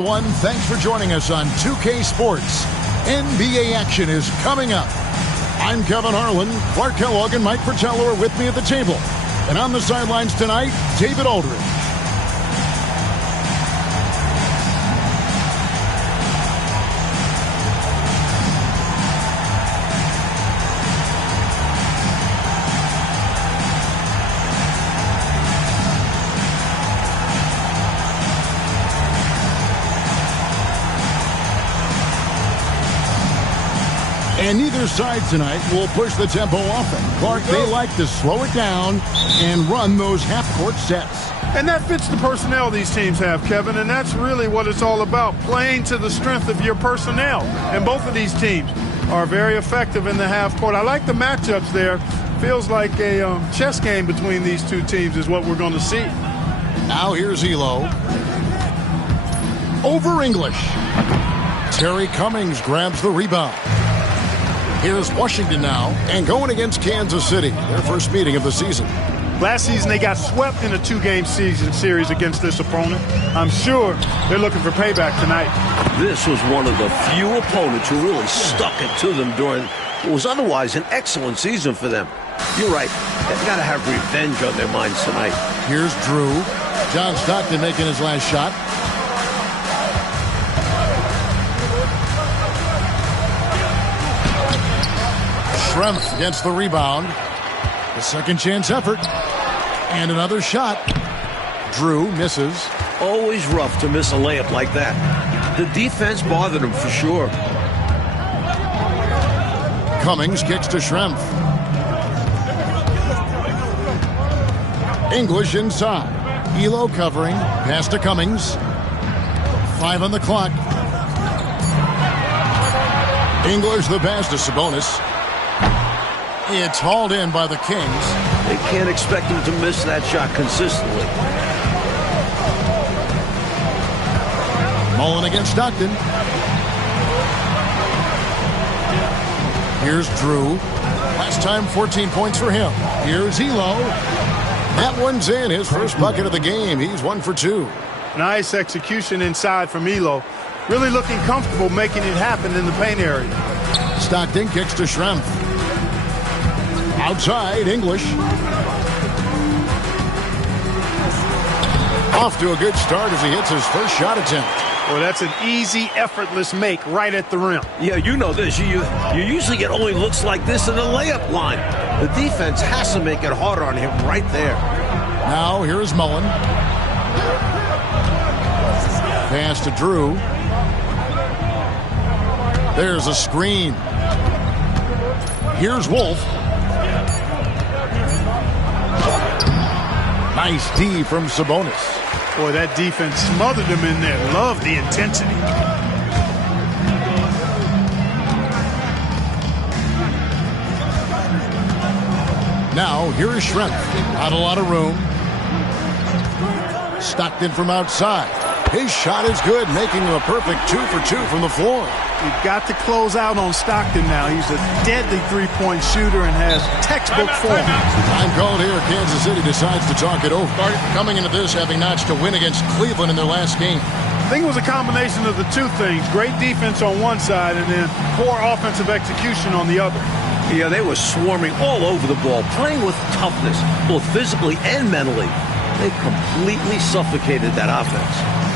Thanks for joining us on 2K Sports. NBA action is coming up. I'm Kevin Harlan. Clark Kellogg and Mike Fratello are with me at the table. And on the sidelines tonight, David Aldridge. And neither side tonight will push the tempo often. Clark, they like to slow it down and run those half-court sets. And that fits the personnel these teams have, Kevin, and that's really what it's all about, playing to the strength of your personnel. And both of these teams are very effective in the half-court. I like the matchups there. Feels like a chess game between these two teams is what we're going to see. Now here's Elo. Over English. Terry Cummings grabs the rebound. Here's Washington now, and going against Kansas City, their first meeting of the season. Last season, they got swept in a two-game series against this opponent. I'm sure they're looking for payback tonight. This was one of the few opponents who really stuck it to them during what was otherwise an excellent season for them. You're right. They've got to have revenge on their minds tonight. Here's Drew. John Stockton making his last shot. Schrempf gets the rebound. The second chance effort. And another shot. Drew misses. Always rough to miss a layup like that. The defense bothered him for sure. Cummings kicks to Schrempf. English inside. Elo covering. Pass to Cummings. 5 on the clock. English the pass to Sabonis. It's hauled in by the Kings. They can't expect him to miss that shot consistently. Mullen against Stockton. Here's Drew. Last time 14 points for him. Here's Elo. That one's in. His first bucket of the game. He's 1 for 2. Nice execution inside from Elo. Really looking comfortable making it happen in the paint area. Stockton kicks to Schrempf. Outside, English. Off to a good start as he hits his first shot attempt. Well, that's an easy, effortless make right at the rim. Yeah, you know this. You usually get only looks like this in the layup line. The defense has to make it harder on him right there. Now, here's Mullen. Pass to Drew. There's a screen. Here's Wolf. Nice D from Sabonis. Boy, that defense smothered him in there. Love the intensity. Now, here is Schrempf. Not a lot of room. Stockton from outside. His shot is good, making him a perfect 2 for 2 from the floor. You've got to close out on Stockton now. He's a deadly three-point shooter and has textbook form. Time called here. Kansas City decides to talk it over. Coming into this, having notched a win against Cleveland in their last game. I think it was a combination of the two things. Great defense on one side and then poor offensive execution on the other. Yeah, they were swarming all over the ball, playing with toughness, both physically and mentally. They completely suffocated that offense.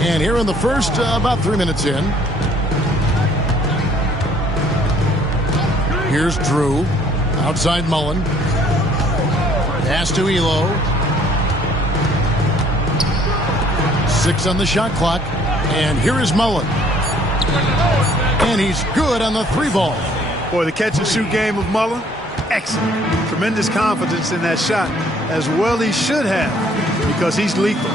And here in the first, about 3 minutes in. Here's Drew. Outside Mullen. Pass to Elo. 6 on the shot clock. And here is Mullen. And he's good on the 3 ball. Boy, the catch and shoot game of Mullen, excellent. Tremendous confidence in that shot, as well he should have, because he's lethal.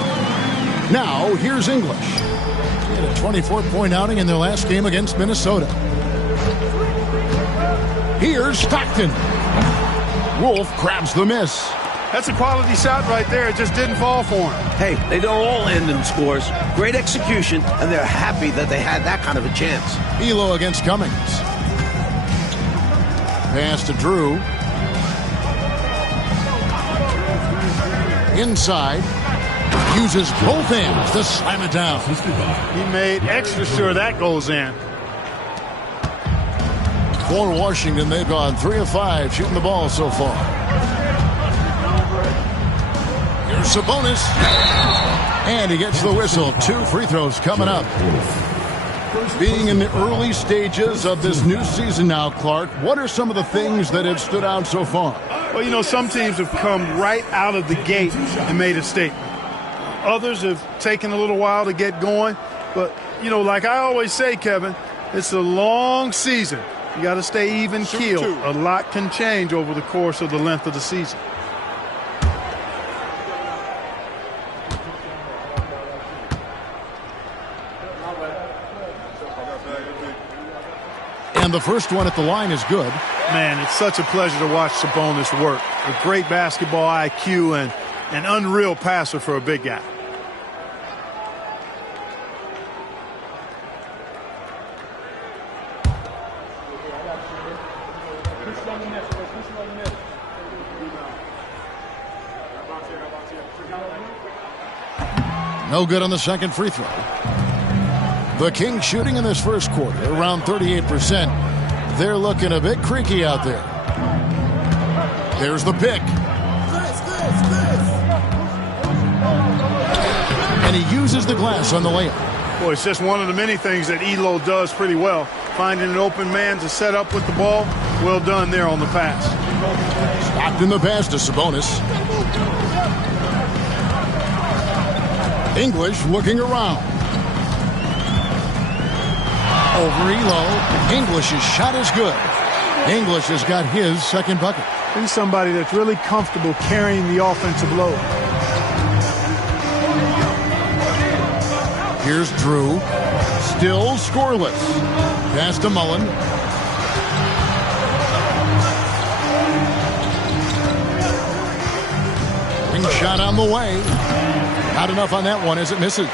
Now, here's English. He had a 24-point outing in their last game against Minnesota. Here's Stockton. Wolf grabs the miss. That's a quality shot right there. It just didn't fall for him. Hey, they don't all end in scores. Great execution, and they're happy that they had that kind of a chance. Elo against Cummings. Pass to Drew. Inside. Uses both hands to slam it down. He made extra sure that goes in. For Washington, they've gone 3 of 5 shooting the ball so far. Here's Sabonis. And he gets the whistle. 2 free throws coming up. Being in the early stages of this new season now, Clark, what are some of the things that have stood out so far? Well, you know, some teams have come right out of the gate and made a statement. Others have taken a little while to get going. But, you know, like I always say, Kevin, it's a long season. You got to stay even keeled. A lot can change over the course of the length of the season. And the first one at the line is good. Man, it's such a pleasure to watch Sabonis work. A great basketball IQ and an unreal passer for a big guy. No good on the second free throw. The Kings shooting in this first quarter around 38%. They're looking a bit creaky out there. There's the pick. And he uses the glass on the layup. Boy, it's just one of the many things that Elo does pretty well. Finding an open man to set up with the ball. Well done there on the pass. Stockton the pass to Sabonis. English looking around. Over Elo. English's shot is good. English has got his second bucket. He's somebody that's really comfortable carrying the offensive load. Here's Drew. Still scoreless. Pass to Mullen. Ring shot on the way. Not enough on that one as it misses.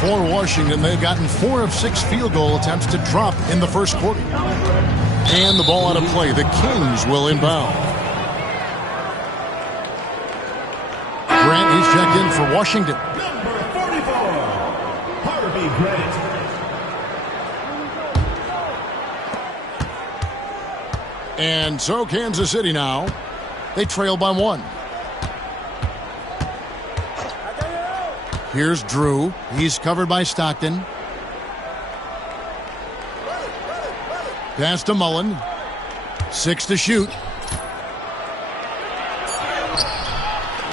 For Washington, they've gotten 4 of 6 field goal attempts to drop in the first quarter. And the ball out of play. The Kings will inbound. Grant is checked in for Washington. Number 44, Harvey Grant. And so Kansas City now, they trail by 1. Here's Drew. He's covered by Stockton. Pass to Mullen. 6 to shoot.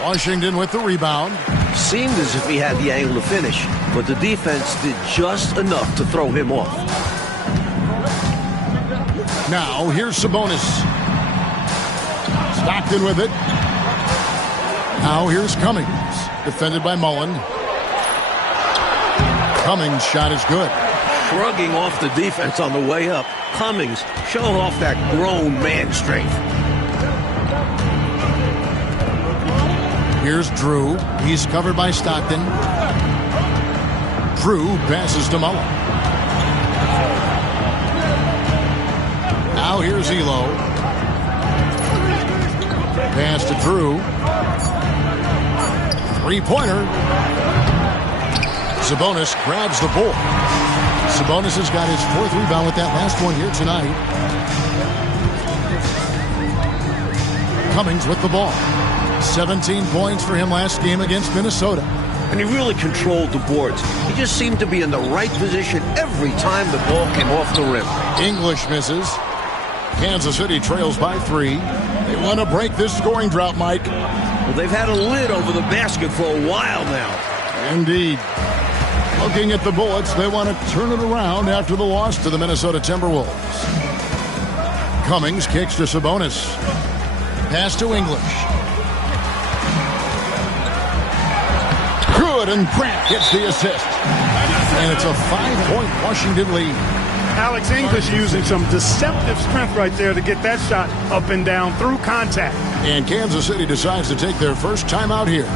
Washington with the rebound. Seemed as if he had the angle to finish, but the defense did just enough to throw him off. Now here's Sabonis. Stockton with it. Now here's Cummings. Defended by Mullen. Cummings' shot is good. Shrugging off the defense on the way up, Cummings showing off that grown man strength. Here's Drew. He's covered by Stockton. Drew passes to Mullen. Now here's Elo. Pass to Drew. 3-pointer. Sabonis grabs the ball. Sabonis has got his 4th rebound with that last one here tonight. Cummings with the ball. 17 points for him last game against Minnesota. and he really controlled the boards. He just seemed to be in the right position every time the ball came off the rim. English misses. Kansas City trails by 3. They want to break this scoring drought, Mike. Well, they've had a lid over the basket for a while now. Indeed. Looking at the Bullets, they want to turn it around after the loss to the Minnesota Timberwolves. Cummings kicks to Sabonis. Pass to English. Good, and Grant gets the assist. And it's a 5-point Washington lead. Alex English using some deceptive strength right there to get that shot up and down through contact. And Kansas City decides to take their first timeout here.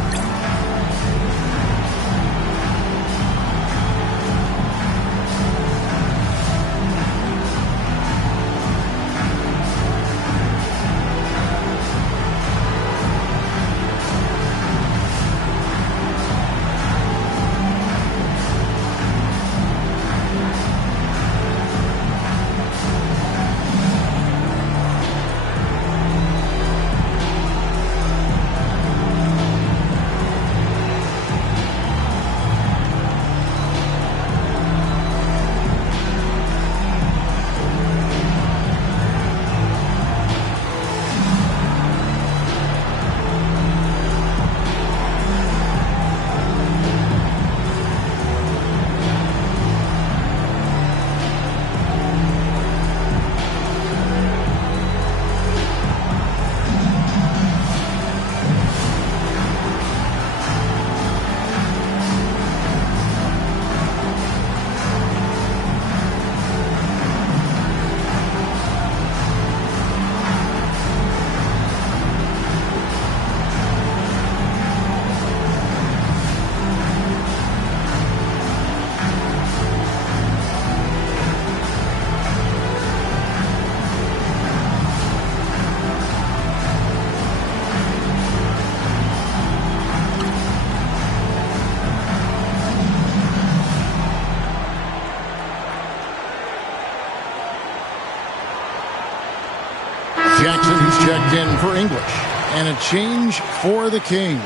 Jackson, who's checked in for English. And a change for the Kings.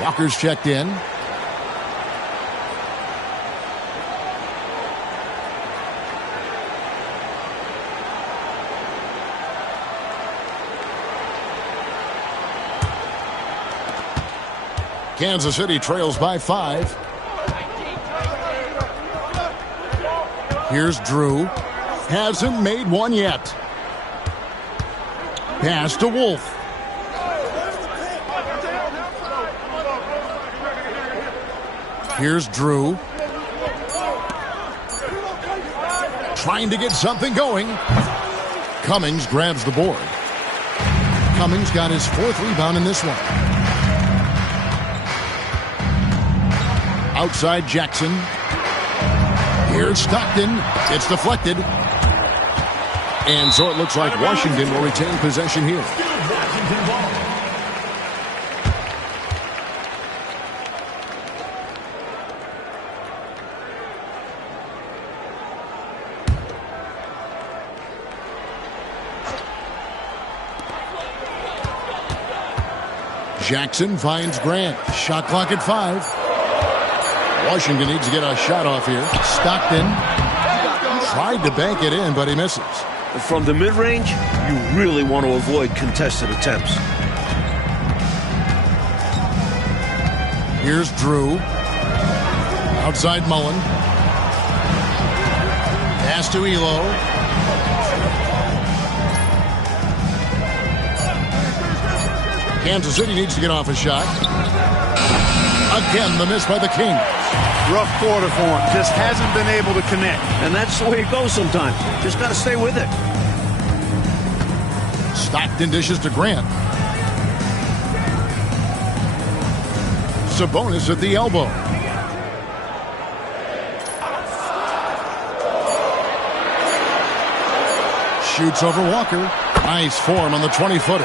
Walker's checked in. Kansas City trails by 5. Here's Drew. Hasn't made one yet. Pass to Wolf. Here's Drew. Trying to get something going. Cummings grabs the board. Cummings got his 4th rebound in this one. Outside Jackson. Here's Stockton. It's deflected. And so it looks like Washington will retain possession here. Jackson finds Grant. Shot clock at 5. Washington needs to get a shot off here. Stockton tried to bank it in, but he misses. From the mid-range, you really want to avoid contested attempts. Here's Drew. Outside Mullen. Pass to Elo. Kansas City needs to get off a shot. Again, the miss by the Kings. Rough quarter for him. Just hasn't been able to connect. And that's the way it goes sometimes. Just got to stay with it. Stockton dishes to Grant. Sabonis at the elbow. Shoots over Walker. Nice form on the 20-footer.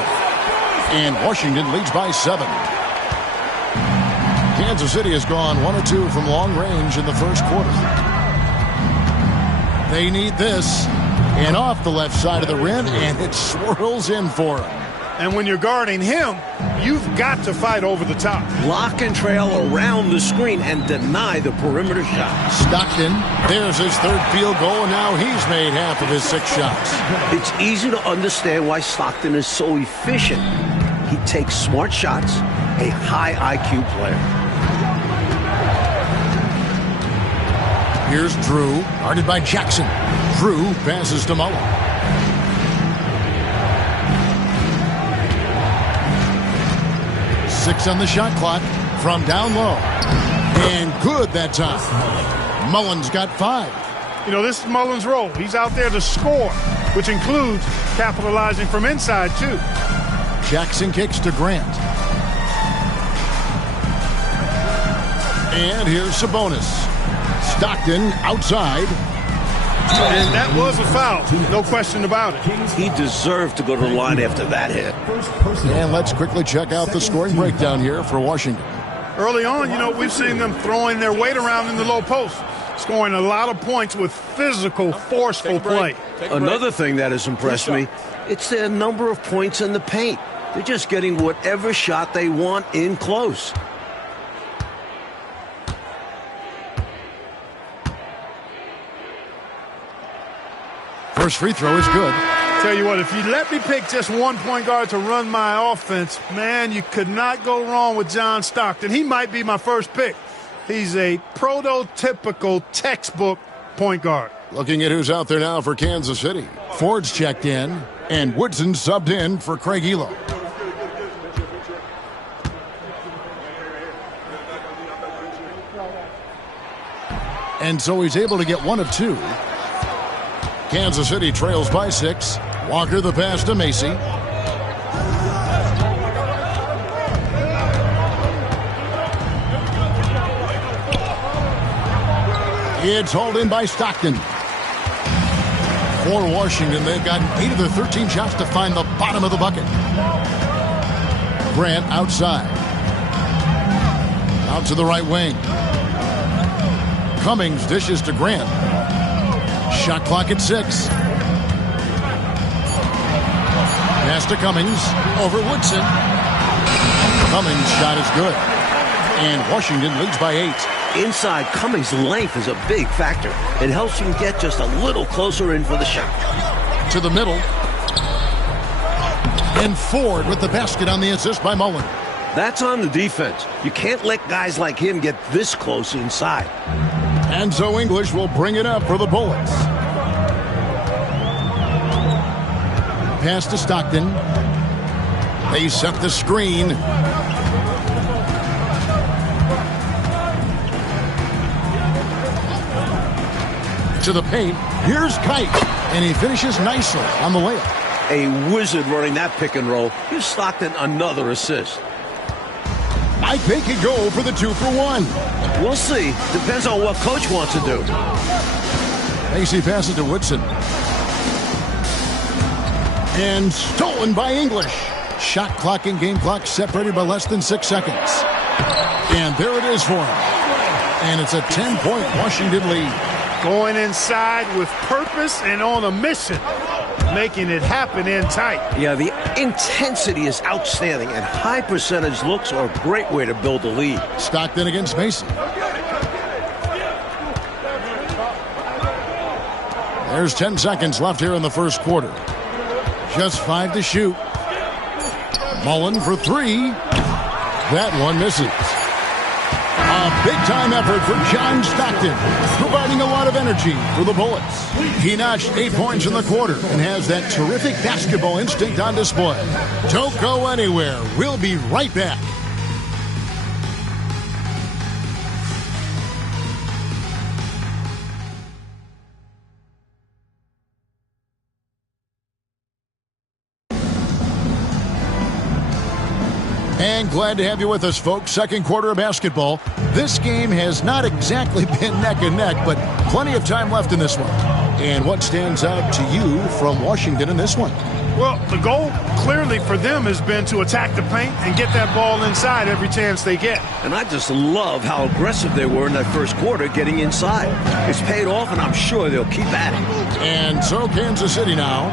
And Washington leads by 7. Kansas City has gone 1 or 2 from long range in the first quarter. They need this. And off the left side of the rim, and it swirls in for him. And when you're guarding him, you've got to fight over the top. Lock and trail around the screen and deny the perimeter shot. Stockton, there's his third field goal, and now he's made half of his 6 shots. It's easy to understand why Stockton is so efficient. He takes smart shots, a high IQ player. Here's Drew, guarded by Jackson. Drew passes to Mullen. Six on the shot clock from down low. And good that time. Mullen's got 5. You know, this is Mullen's role. He's out there to score, which includes capitalizing from inside, too. Jackson kicks to Grant. And here's Sabonis. Stockton outside. And that was a foul, no question about it. He deserved to go to the line after that hit. And let's quickly check out the scoring breakdown here for Washington. Early on, you know, we've seen them throwing their weight around in the low post, scoring a lot of points with physical, forceful play. Another thing that has impressed me, it's their number of points in the paint. They're just getting whatever shot they want in close. First free throw is good. Tell you what, if you let me pick just one point guard to run my offense, man, you could not go wrong with John Stockton. He might be my first pick. He's a prototypical textbook point guard. Looking at who's out there now for Kansas City. Ford's checked in, and Woodson subbed in for Craig Elo. And so he's able to get 1 of 2. Kansas City trails by 6. Walker the pass to Macy. It's hauled in by Stockton. For Washington, they've gotten 8 of their 13 shots to find the bottom of the bucket. Grant outside. Out to the right wing. Cummings dishes to Grant. Shot clock at 6. Pass to Cummings over Woodson. Cummings' shot is good. And Washington leads by 8. Inside, Cummings' length is a big factor. It helps him get just a little closer in for the shot. To the middle. And Ford with the basket on the assist by Mullen. That's on the defense. You can't let guys like him get this close inside. And so English will bring it up for the Bullets. Pass to Stockton. They set the screen. To the paint. Here's Kite. And he finishes nicely on the layup. A wizard running that pick and roll. Here's Stockton another assist. I think he go for the 2 for 1. We'll see. Depends on what coach wants to do. Macy passes to Woodson. And stolen by English. Shot clock and game clock separated by less than 6 seconds. And there it is for him. And it's a 10-point Washington lead. Going inside with purpose and on a mission. Making it happen in tight. Yeah, the intensity is outstanding, and high percentage looks are a great way to build a lead. Stockton against Mason. There's 10 seconds left here in the first quarter. Just 5 to shoot. Mullen for 3. That one misses. A big-time effort for John Stockton, providing a lot of energy for the Bullets. He notched 8 points in the quarter and has that terrific basketball instinct on display. Don't go anywhere. We'll be right back. And glad to have you with us, folks. Second quarter of basketball. This game has not exactly been neck and neck, but plenty of time left in this one. And what stands out to you from Washington in this one? Well, the goal clearly for them has been to attack the paint and get that ball inside every chance they get. And I just love how aggressive they were in that first quarter getting inside. It's paid off, and I'm sure they'll keep at it. And so Kansas City now,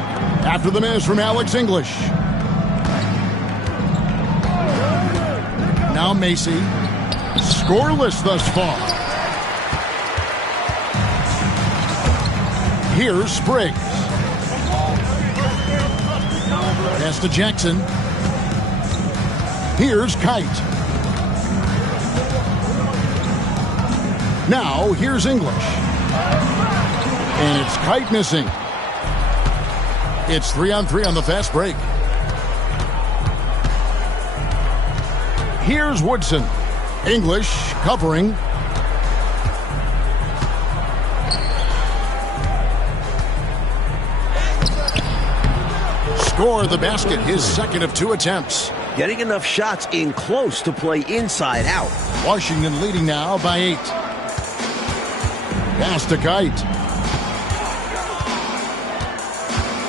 after the miss from Alex English. Now Macy. Scoreless thus far. Here's Spriggs. Pass to Jackson. Here's Kite. Now here's English. And it's Kite missing. It's 3-on-3 on the fast break. Here's Woodson. English covering. Score the basket, his second of 2 attempts. Getting enough shots in close to play inside out. Washington leading now by 8. Pass to Kite.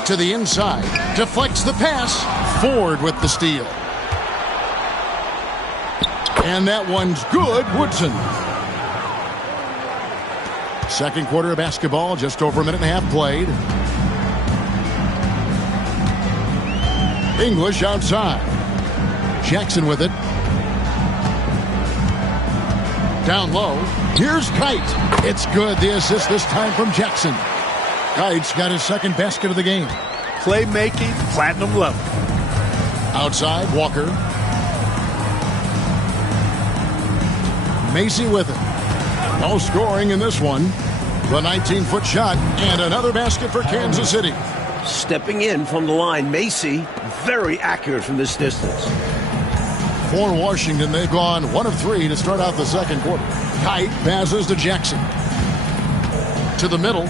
To the inside. Deflects the pass. Ford with the steal. And that one's good. Woodson. Second quarter of basketball. Just over a minute and a half played. English outside. Jackson with it. Down low. Here's Kite. It's good. The assist this time from Jackson. Kite's got his second basket of the game. Playmaking, platinum level. Outside, Walker. Macy with it. No scoring in this one. The 19-foot shot and another basket for Kansas City. Stepping in from the line, Macy, very accurate from this distance. For Washington, they've gone 1 of 3 to start out the second quarter. Kite passes to Jackson. To the middle.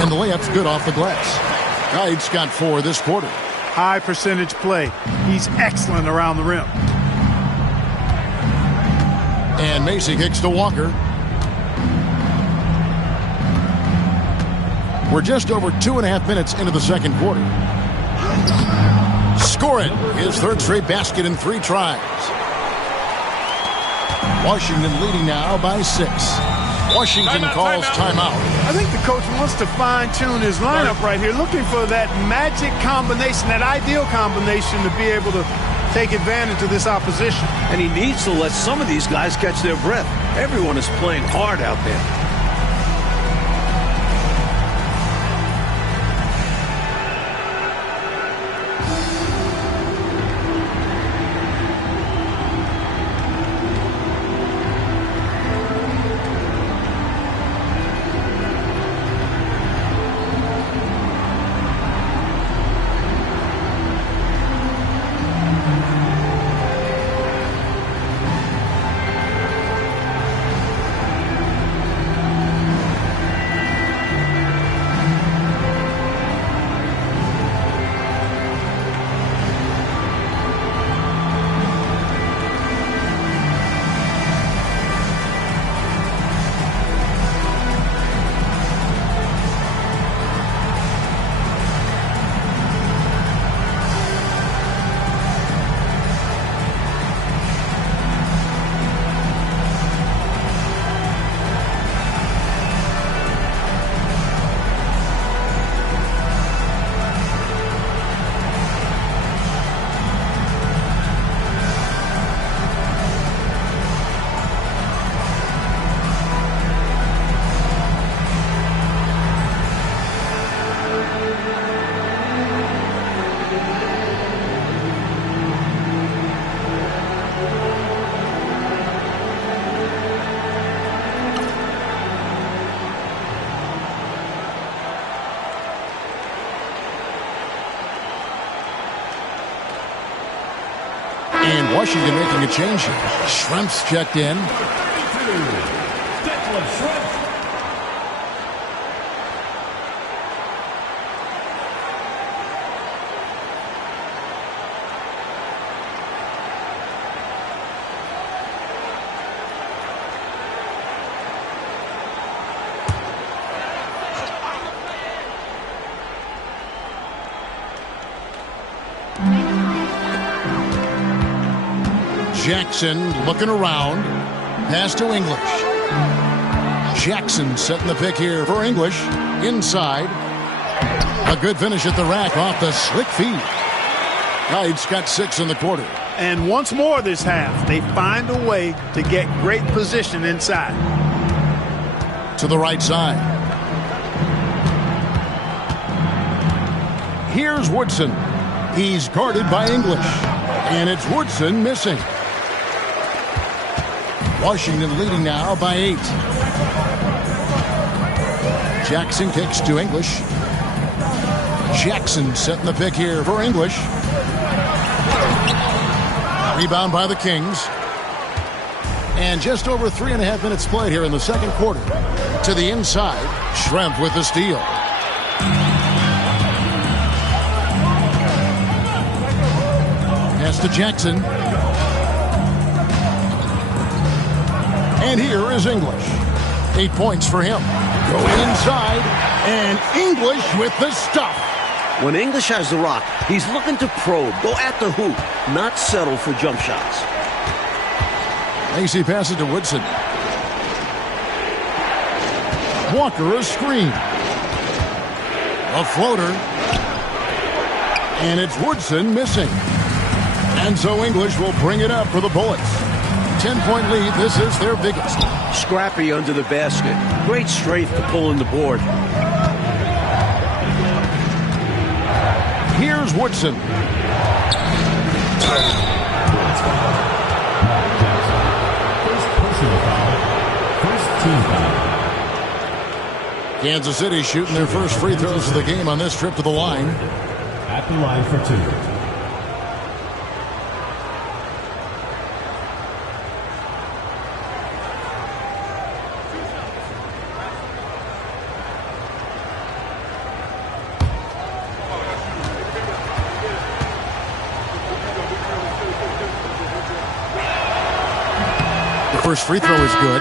And the layup's good off the glass. Kite's got 4 this quarter. High percentage play. He's excellent around the rim. And Macy kicks to Walker. We're just over 2.5 minutes into the second quarter. Scoring his third straight basket in 3 tries. Washington leading now by 6. Washington calls timeout. I think the coach wants to fine-tune his lineup right here, looking for that magic combination, that ideal combination to be able to take advantage of this opposition. And he needs to let some of these guys catch their breath. Everyone is playing hard out there. And Washington making a change here. Schrempf's checked in. Declan Schrempf. Jackson looking around. Pass to English. Jackson setting the pick here for English. Inside. A good finish at the rack off the slick feed. Kite's got 6 in the quarter. And once more this half, they find a way to get great position inside. To the right side. Here's Woodson. He's guarded by English. And it's Woodson missing. Washington leading now by 8. Jackson kicks to English. Jackson setting the pick here for English. Rebound by the Kings. And just over 3.5 minutes played here in the second quarter. To the inside, Schrempf with the steal. Pass to Jackson. And here is English. 8 points for him. Going inside, and English with the stuff. When English has the rock, he's looking to probe, go at the hoop, not settle for jump shots. Lacey passes to Woodson. Walker a screen. A floater. And it's Woodson missing. And so English will bring it up for the Bullets. 10-point lead. This is their biggest. Scrappy under the basket. Great strength to pull in the board. Here's Woodson. First team foul. Kansas City shooting their first free throws of the game on this trip to the line. At the line for 2. First free throw is good.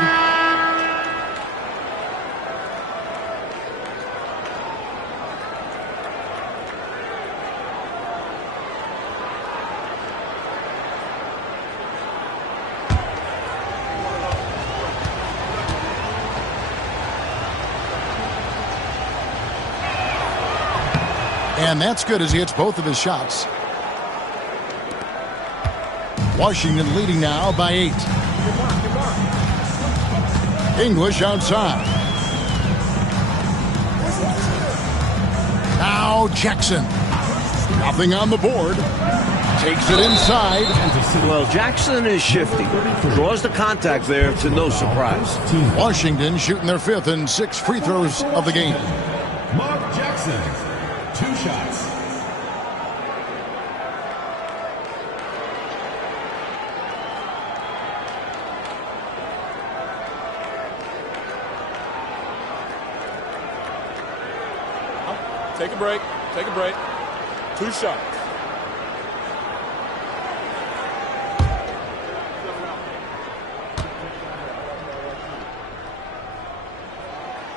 And that's good as he hits both of his shots. Washington leading now by 8. English outside. Now Jackson. Nothing on the board. Takes it inside. Well, Jackson is shifty. Draws the contact there to no surprise. Washington shooting their 5th and 6th free throws of the game. Mark Jackson, 2 shots. Take a break. Take a break. 2 shots.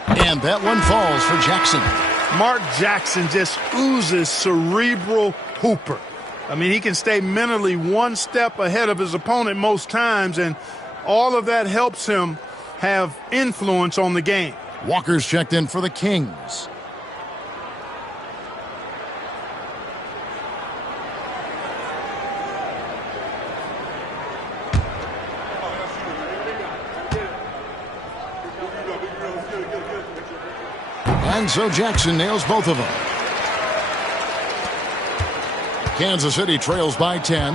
And that one falls for Jackson. Mark Jackson just oozes cerebral hooper. I mean, he can stay mentally one step ahead of his opponent most times, and all of that helps him have influence on the game. Walker's checked in for the Kings. And so Jackson nails both of them. Kansas City trails by 10.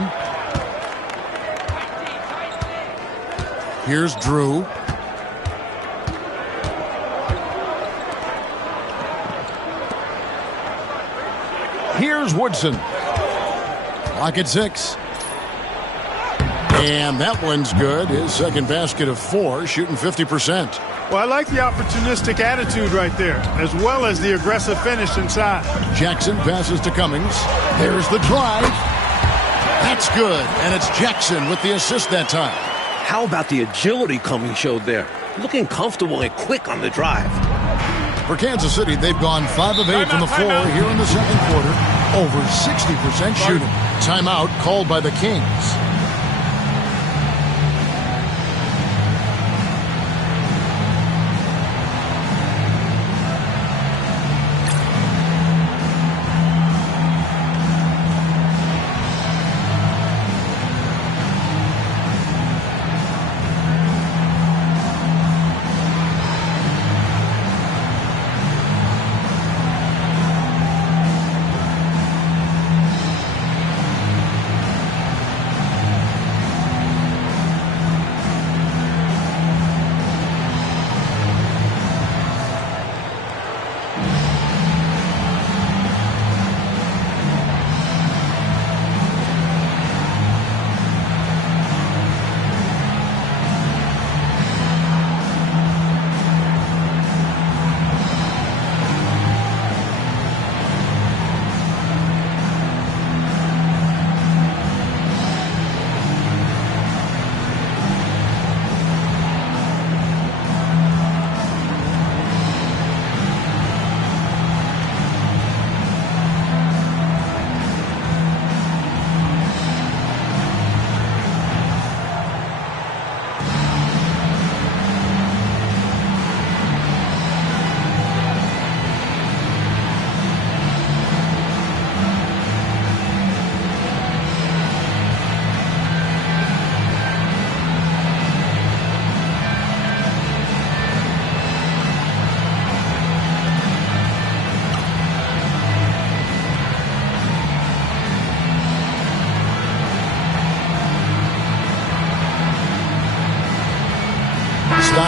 Here's Drew. Here's Woodson. Clock at 6. And that one's good. His second basket of 4, shooting 50%. Well, I like the opportunistic attitude right there, as well as the aggressive finish inside. Jackson passes to Cummings. There's the drive. That's good, and it's Jackson with the assist that time. How about the agility Cummings showed there? Looking comfortable and quick on the drive. For Kansas City, they've gone 5 of 8 from the floor here in the second quarter. Over 60% shooting. Timeout called by the Kings.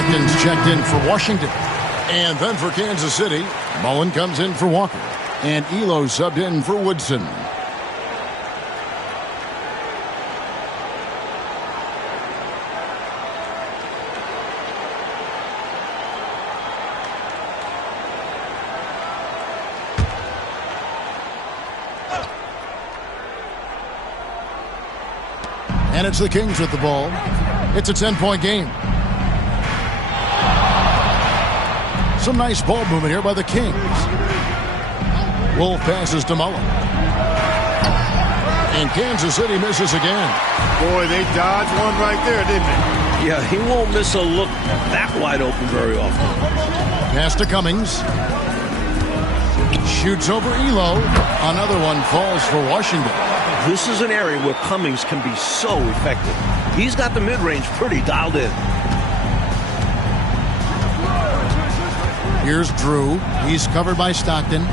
Stockton's checked in for Washington. And then for Kansas City, Mullen comes in for Walker. And Elo subbed in for Woodson. And it's the Kings with the ball. It's a 10-point game. Some nice ball movement here by the Kings. Wolf passes to Mullen. And Kansas City misses again. Boy, they dodged one right there, didn't they? Yeah, he won't miss a look that wide open very often. Pass to Cummings. Shoots over Elo. Another one falls for Washington. This is an area where Cummings can be so effective. He's got the mid-range pretty dialed in. Here's Drew. He's covered by Stockton.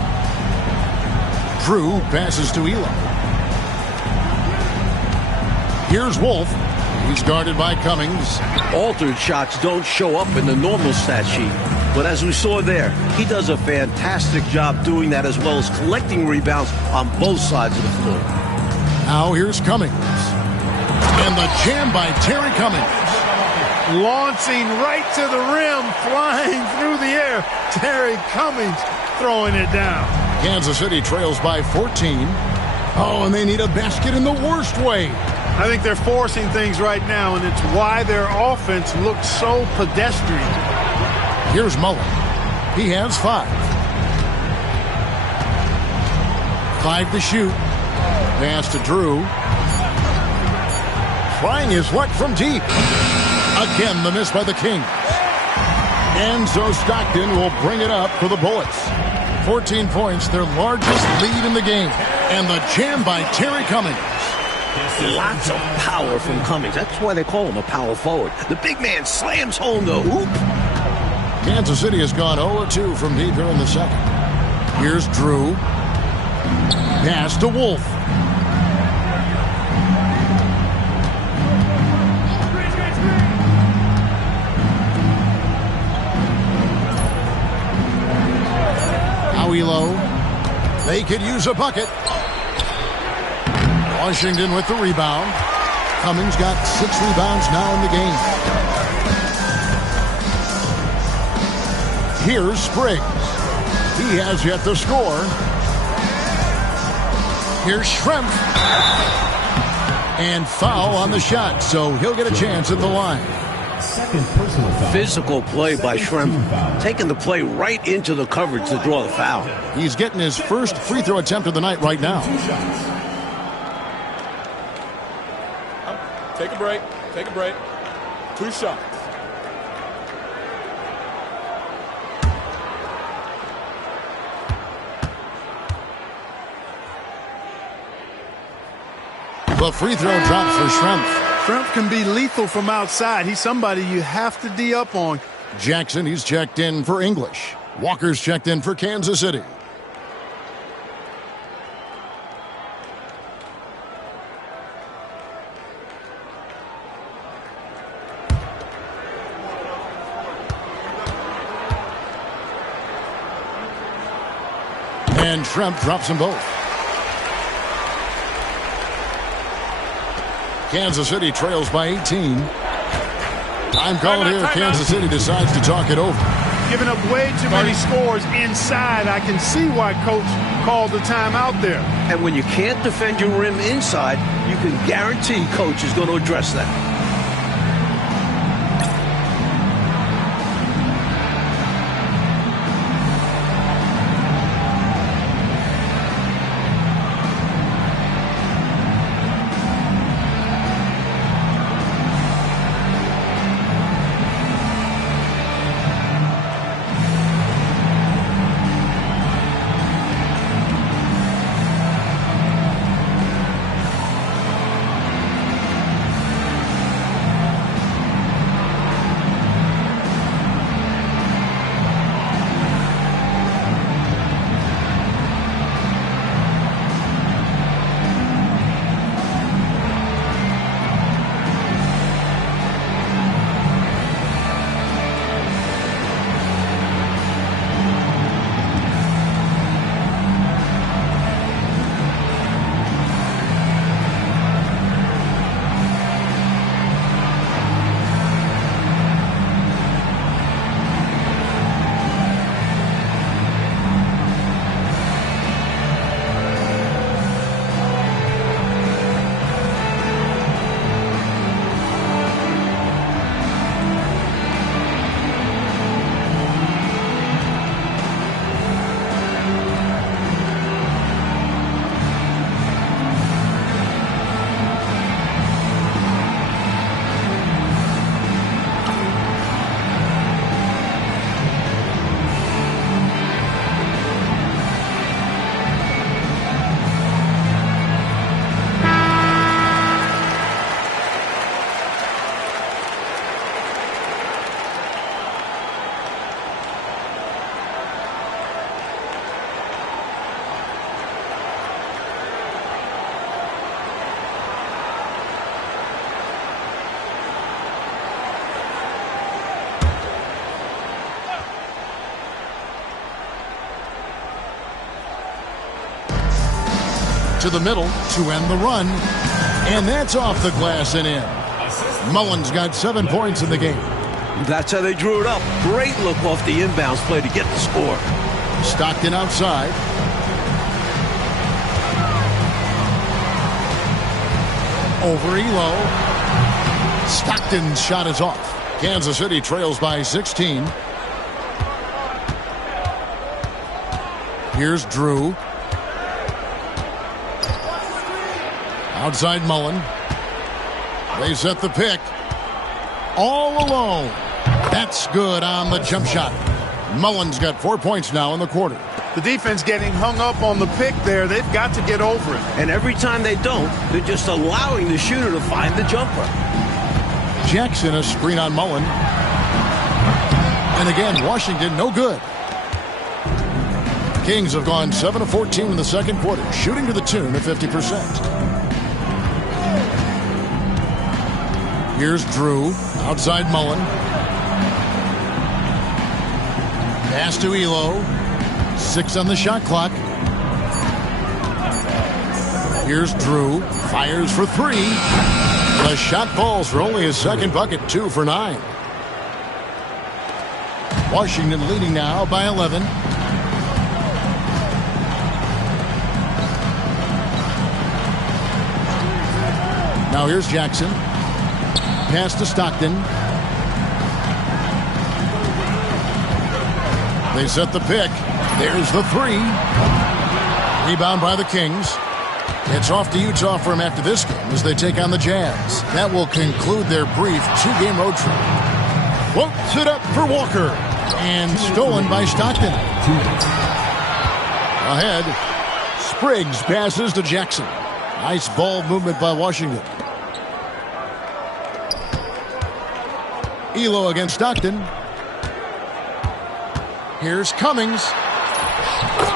Drew passes to Elo. Here's Wolf. He's guarded by Cummings. Altered shots don't show up in the normal stat sheet. But as we saw there, he does a fantastic job doing that, as well as collecting rebounds on both sides of the floor. Now here's Cummings. And the jam by Terry Cummings. Launching right to the rim, flying through the air. Terry Cummings throwing it down. Kansas City trails by 14. Oh, and they need a basket in the worst way. I think they're forcing things right now, and it's why their offense looks so pedestrian. Here's Mullen. He has 5. 5 to shoot. Pass to Drew. Trying his luck from deep. Again, the miss by the Kings. And so Stockton will bring it up for the Bullets. 14 points, their largest lead in the game. And the jam by Terry Cummings. Lots of power from Cummings. That's why they call him a power forward. The big man slams home the hoop. Kansas City has gone 0-2 from deep here in the second. Here's Drew. Pass to Wolf. Elo. They could use a bucket. Washington with the rebound. Cummings got 6 rebounds now in the game. Here's Spriggs. He has yet to score. Here's Schrempf. And foul on the shot, so he'll get a chance at the line. Second personal foul. Physical play by Schrempf, taking the play right into the coverage to draw the foul. He's getting his first free throw attempt of the night right now. Take a break. Take a break. 2 shots. The free throw drops for Schrempf. Schrempf can be lethal from outside. He's somebody you have to D up on. Jackson, he's checked in for English. Walker's checked in for Kansas City. And Schrempf drops them both. Kansas City trails by 18. Time called here. Kansas City decides to talk it over. Giving up way too many scores inside. I can see why Coach called the timeout there. And when you can't defend your rim inside, you can guarantee Coach is going to address that. To the middle to end the run. And that's off the glass and in. Mullins got 7 points in the game. That's how they drew it up. Great look off the inbounds play to get the score. Stockton outside. Over Elo. Stockton's shot is off. Kansas City trails by 16. Here's Drew. Outside Mullen. They set the pick. All alone. That's good on the jump shot. Mullen's got 4 points now in the quarter. The defense getting hung up on the pick there. They've got to get over it. And every time they don't, they're just allowing the shooter to find the jumper. Jackson a screen on Mullen. And again, Washington no good. Kings have gone 7 of 14 in the second quarter, shooting to the tune of 50%. Here's Drew, outside Mullen. Pass to Elo. 6 on the shot clock. Here's Drew, fires for 3. The shot falls for only his second bucket, 2 for 9. Washington leading now by 11. Now here's Jackson. Pass to Stockton. They set the pick. There's the 3. Rebound by the Kings. It's off to Utah for him after this game as they take on the Jazz. That will conclude their brief 2-game road trip. Floats it up for Walker. And stolen by Stockton. Ahead. Spriggs passes to Jackson. Nice ball movement by Washington. Elo against Stockton. Here's Cummings.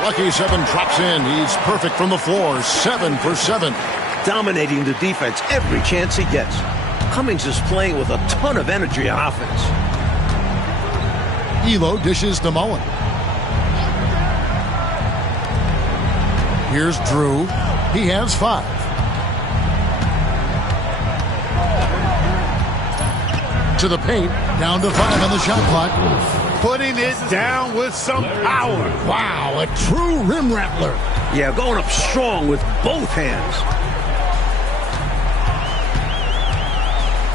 Lucky 7 drops in. He's perfect from the floor. 7 for 7. Dominating the defense every chance he gets. Cummings is playing with a ton of energy on offense. Elo dishes to Mullen. Here's Drew. He has 5. To the paint. Down to 5 on the shot clock. Putting it down with some power. Wow, a true rim rattler. Yeah, going up strong with both hands.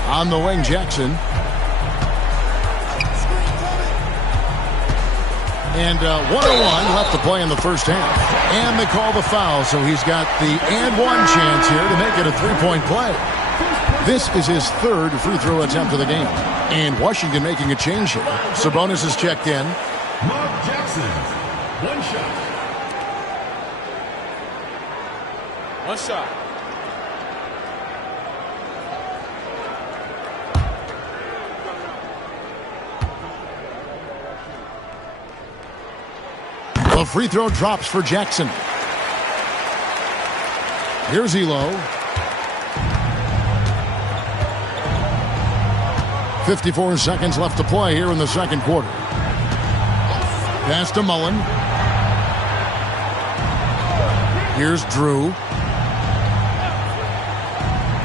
On the wing, Jackson. And 1:01 left to play in the first half. And they call the foul, so he's got the and 1 chance here to make it a 3-point play. This is his 3rd free throw attempt of the game. And Washington making a change here. Sabonis is checked in. Mark Jackson, 1 shot. 1 shot. The free throw drops for Jackson. Here's Elo. 54 seconds left to play here in the second quarter. Pass to Mullen. Here's Drew.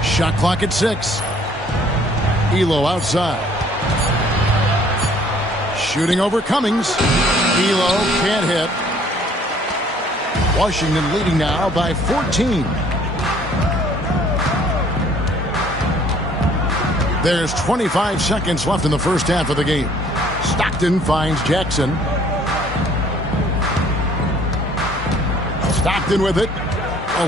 Shot clock at 6. Elo outside. Shooting over Cummings. Elo can't hit. Washington leading now by 14. There's 25 seconds left in the first half of the game. Stockton finds Jackson. Stockton with it.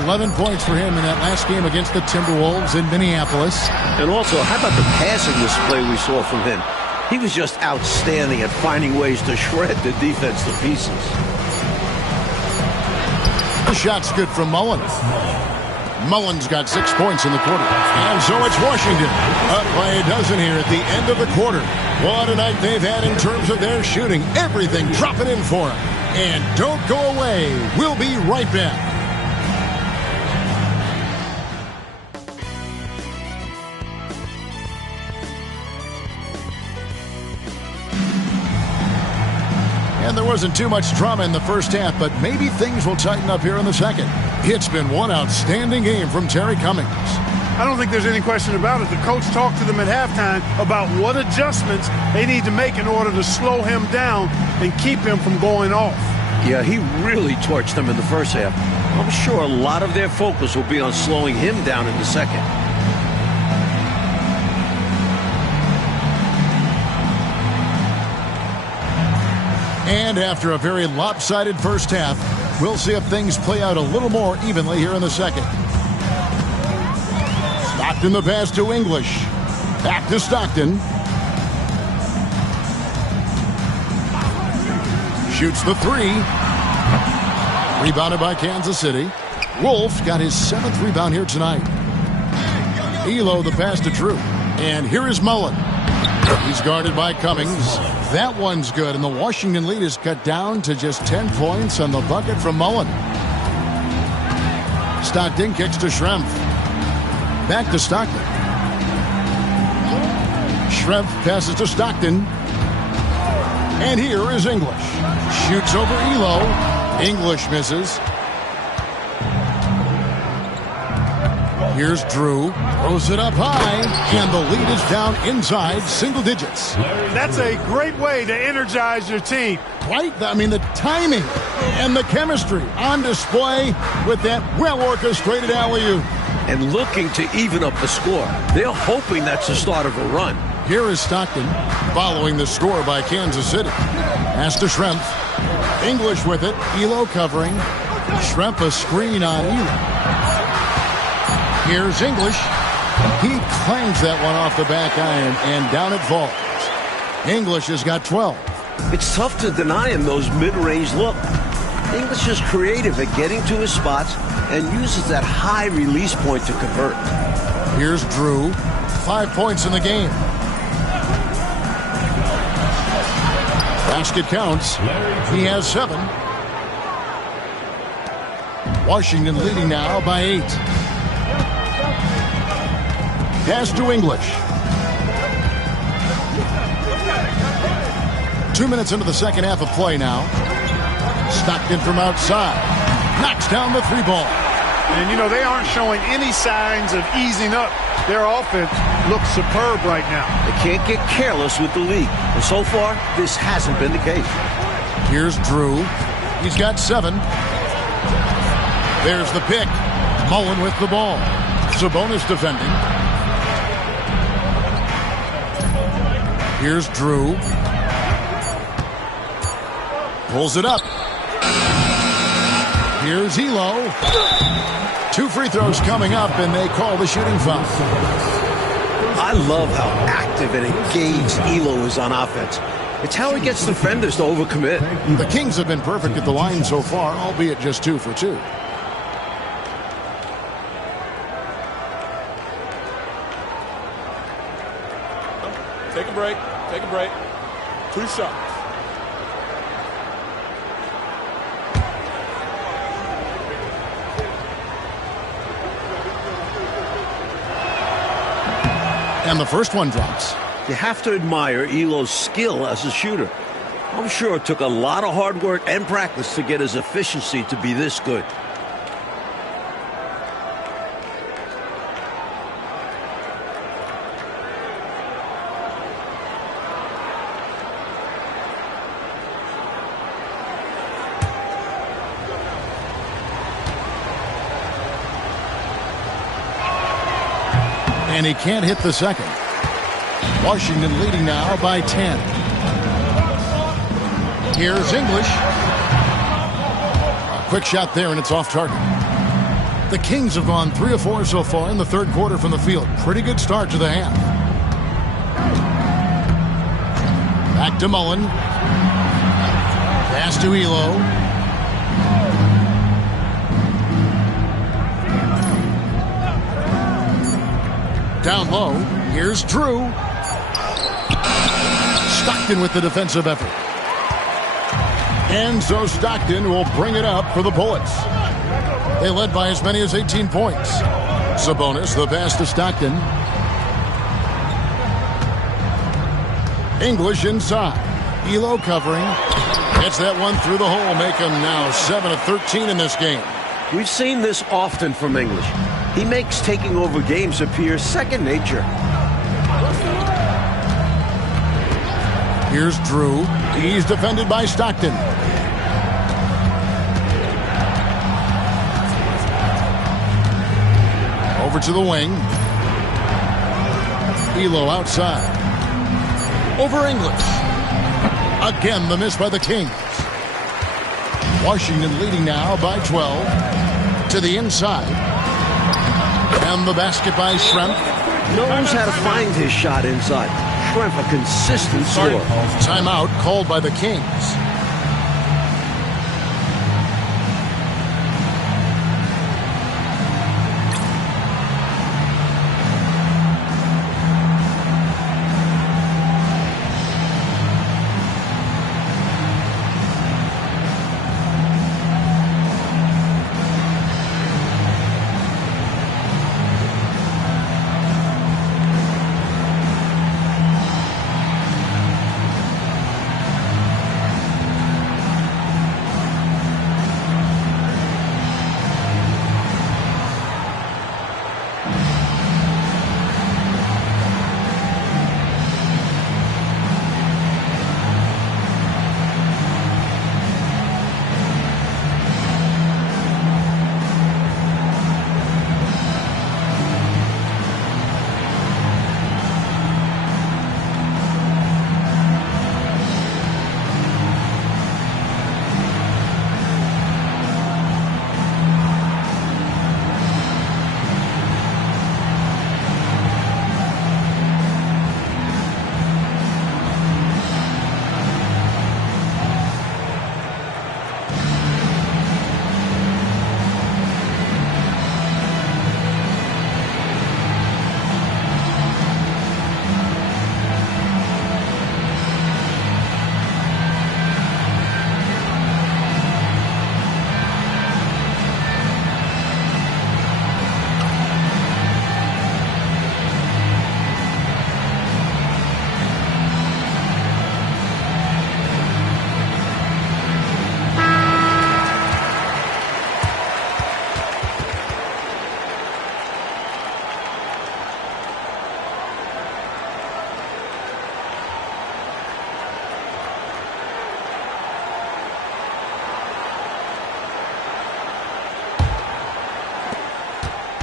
11 points for him in that last game against the Timberwolves in Minneapolis. And also, how about the passing display we saw from him? He was just outstanding at finding ways to shred the defense to pieces. The shot's good from Mullen. Mullen's got 6 points in the quarter. And so it's Washington up by a dozen here at the end of the quarter. What a night they've had in terms of their shooting. Everything dropping in for them. And don't go away. We'll be right back. And there wasn't too much drama in the first half, but maybe things will tighten up here in the second. It's been one outstanding game from Terry Cummings. I don't think there's any question about it. The coach talked to them at halftime about what adjustments they need to make in order to slow him down and keep him from going off. Yeah, he really torched them in the first half. I'm sure a lot of their focus will be on slowing him down in the second. And after a very lopsided first half, we'll see if things play out a little more evenly here in the second. Stockton the pass to English. Back to Stockton. Shoots the three. Rebounded by Kansas City. Wolf got his 7th rebound here tonight. Elo the pass to Drew. And here is Mullen. He's guarded by Cummings. That one's good, and the Washington lead is cut down to just 10 points on the bucket from Mullen. Stockton kicks to Schrempf. Back to Stockton. Schrempf passes to Stockton. And here is English. Shoots over Elo. English misses. Here's Drew. Throws it up high. And the lead is down inside single digits. That's a great way to energize your team. Right? I mean, the timing and the chemistry on display with that well-orchestrated alley-oop. And looking to even up the score. They're hoping that's the start of a run. Here is Stockton following the score by Kansas City. Pass to Schrempf. English with it. Elo covering. Schrempf a screen on Elo. Here's English. He clangs that one off the back iron, and down it falls. English has got 12. It's tough to deny him those mid-range look. English is creative at getting to his spots and uses that high release point to convert. Here's Drew. 5 points in the game. Basket counts. He has 7. Washington leading now by 8. Pass to English. 2 minutes into the second half of play now. Stockton from outside. Knocks down the 3 ball. And, you know, they aren't showing any signs of easing up. Their offense looks superb right now. They can't get careless with the lead. And so far, this hasn't been the case. Here's Drew. He's got 7. There's the pick. Mullen with the ball. Sabonis defending. Here's Drew. Pulls it up. Here's Elo. 2 free throws coming up, and they call the shooting foul. I love how active and engaged Elo is on offense. It's how he gets defenders to overcommit. The Kings have been perfect at the line so far, albeit just 2 for 2. Take a break. Take a break. 2 shots. And the first one drops. You have to admire Elo's skill as a shooter. I'm sure it took a lot of hard work and practice to get his efficiency to be this good. And he can't hit the second. Washington leading now by 10. Here's English. A quick shot there, and it's off target. The Kings have gone 3 of 4 so far in the third quarter from the field. Pretty good start to the half. Back to Mullen. Pass to Elo. Down low, here's Drew. Stockton with the defensive effort. And so Stockton will bring it up for the Bullets. They led by as many as 18 points. Sabonis, the pass to Stockton. English inside. Elo covering. Gets that one through the hole, make him now 7 of 13 in this game. We've seen this often from English. He makes taking over games appear second nature. Here's Drew. He's defended by Stockton. Over to the wing. Elo outside. Over English. Again, the miss by the Kings. Washington leading now by 12. To the inside. And the basket by Schrempf. Knows how to find his shot inside. Schrempf, a consistent scorer. Timeout called by the Kings.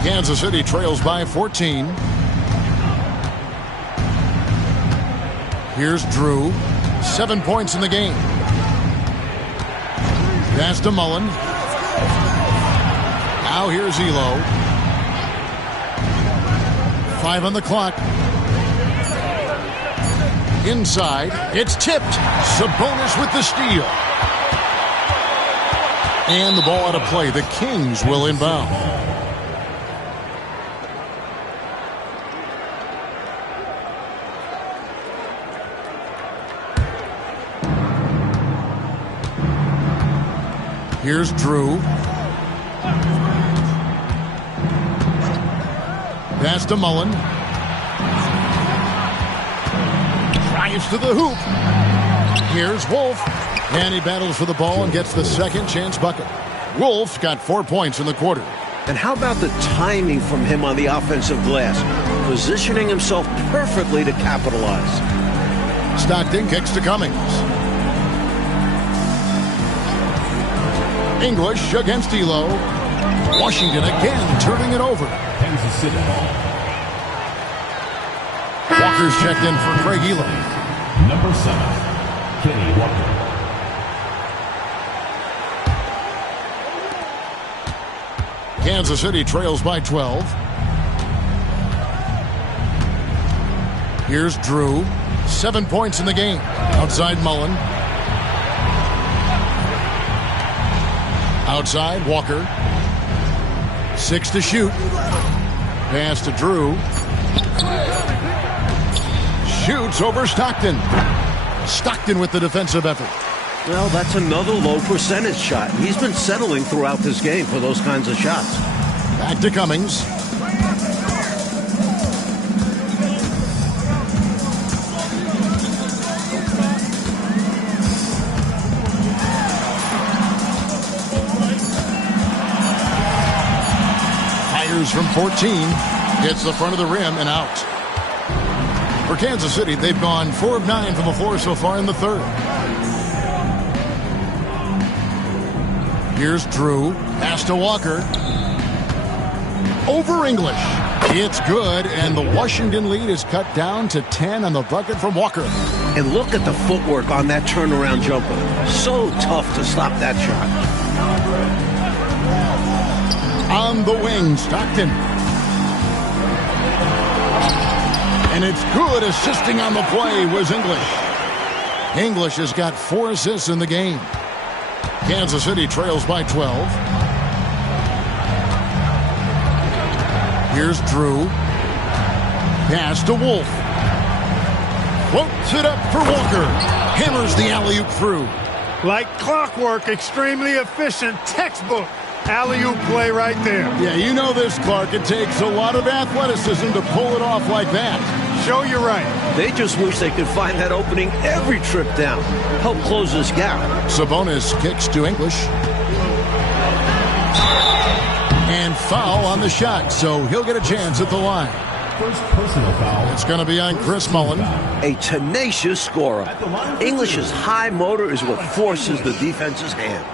Kansas City trails by 14. Here's Drew. 7 points in the game. Pass to Mullen. Now here's Elo. 5 on the clock. Inside. It's tipped. Sabonis with the steal. And the ball out of play. The Kings will inbound. Here's Drew. Pass to Mullen. Drives to the hoop. Here's Wolf. And he battles for the ball and gets the second chance bucket. Wolf got 4 points in the quarter. And how about the timing from him on the offensive glass? Positioning himself perfectly to capitalize. Stockton kicks to Cummings. English against Elo. Washington again turning it over. Kansas City ball. Walker's checked in for Craig Elo. Number 7, Kenny Walker. Kansas City trails by 12. Here's Drew. 7 points in the game. Outside Mullen. Outside, Walker. 6 to shoot. Pass to Drew. Shoots over Stockton. Stockton with the defensive effort. Well, that's another low percentage shot. He's been settling throughout this game for those kinds of shots. Back to Cummings. 14. Hits the front of the rim and out. For Kansas City, they've gone 4 of 9 from the floor so far in the third. Here's Drew. Pass to Walker. Over English. It's good, and the Washington lead is cut down to 10 on the bucket from Walker. And look at the footwork on that turnaround jumper. So tough to stop that shot. On the wing, Stockton. And it's good. Assisting on the play was English. English has got 4 assists in the game. Kansas City trails by 12. Here's Drew. Pass to Wolf. Floats it up for Walker. Hammers the alley-oop through. Like clockwork, extremely efficient, textbook alley-oop play right there. Yeah, you know this, Clark. It takes a lot of athleticism to pull it off like that. Show you're right. They just wish they could find that opening every trip down. Help close this gap. Sabonis kicks to English. And foul on the shot, so he'll get a chance at the line. First personal foul. It's going to be on Chris Mullin. A tenacious scorer. English's high motor is what forces the defense's hand.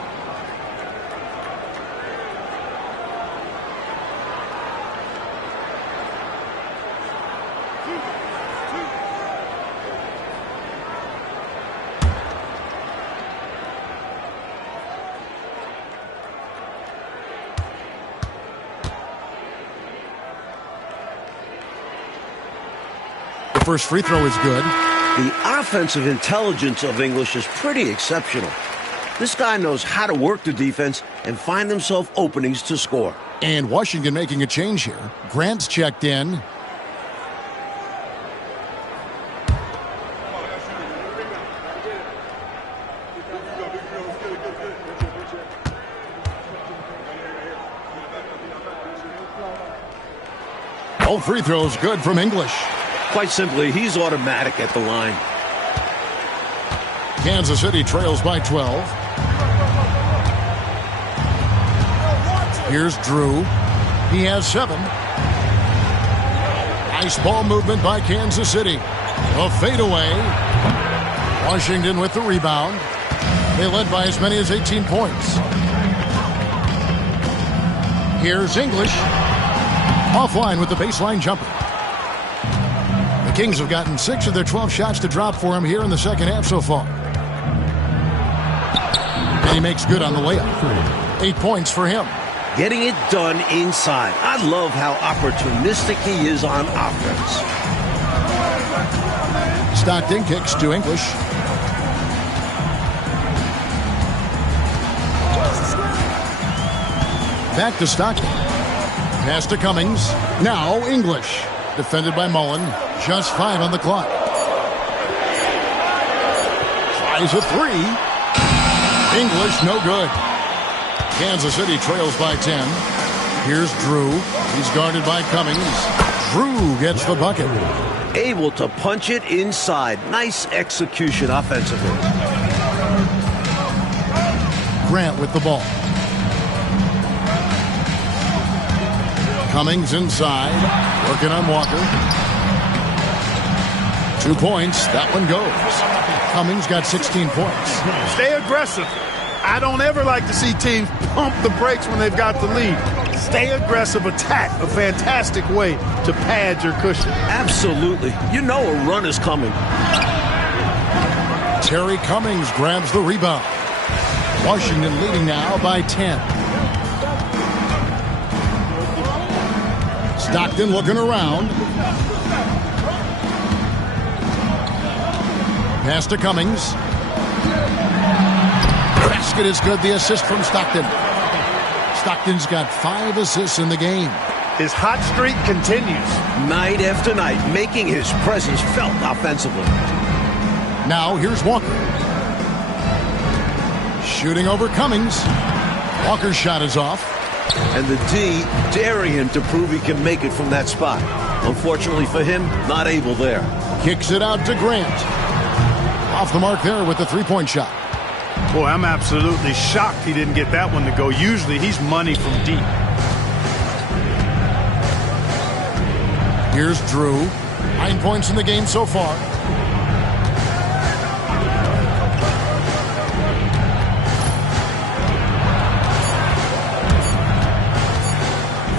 First free throw is good. The offensive intelligence of English is pretty exceptional. This guy knows how to work the defense and find himself openings to score. And Washington making a change here. Grant's checked in. All free throws good from English. Quite simply, he's automatic at the line. Kansas City trails by 12. Here's Drew. He has 7. Nice ball movement by Kansas City. A fadeaway. Washington with the rebound. They led by as many as 18 points. Here's English. Offline with the baseline jumper. The Kings have gotten 6 of their 12 shots to drop for him here in the second half so far. And he makes good on the layup. 8 points for him. Getting it done inside. I love how opportunistic he is on offense. Stockton kicks to English. Back to Stockton. Pass to Cummings. Now English. Defended by Mullin. Just 5 on the clock. Tries a 3. English, no good. Kansas City trails by 10. Here's Drew. He's guarded by Cummings. Drew gets the bucket. Able to punch it inside. Nice execution offensively. Grant with the ball. Cummings inside. Working on Walker. 2 points. That one goes. Cummings got 16 points. Stay aggressive. I don't ever like to see teams pump the brakes when they've got the lead. Stay aggressive, attack. A fantastic way to pad your cushion. Absolutely. You know a run is coming. Terry Cummings grabs the rebound. Washington leading now by 10. Stockton looking around. Pass to Cummings. Basket is good. The assist from Stockton. Stockton's got 5 assists in the game. His hot streak continues. Night after night, making his presence felt offensively. Now here's Walker. Shooting over Cummings. Walker's shot is off. And the D daring him to prove he can make it from that spot. Unfortunately for him, not able there. Kicks it out to Grant. Off the mark there with the three-point shot. Boy, I'm absolutely shocked he didn't get that one to go. Usually he's money from deep. Here's Drew. 9 points in the game so far.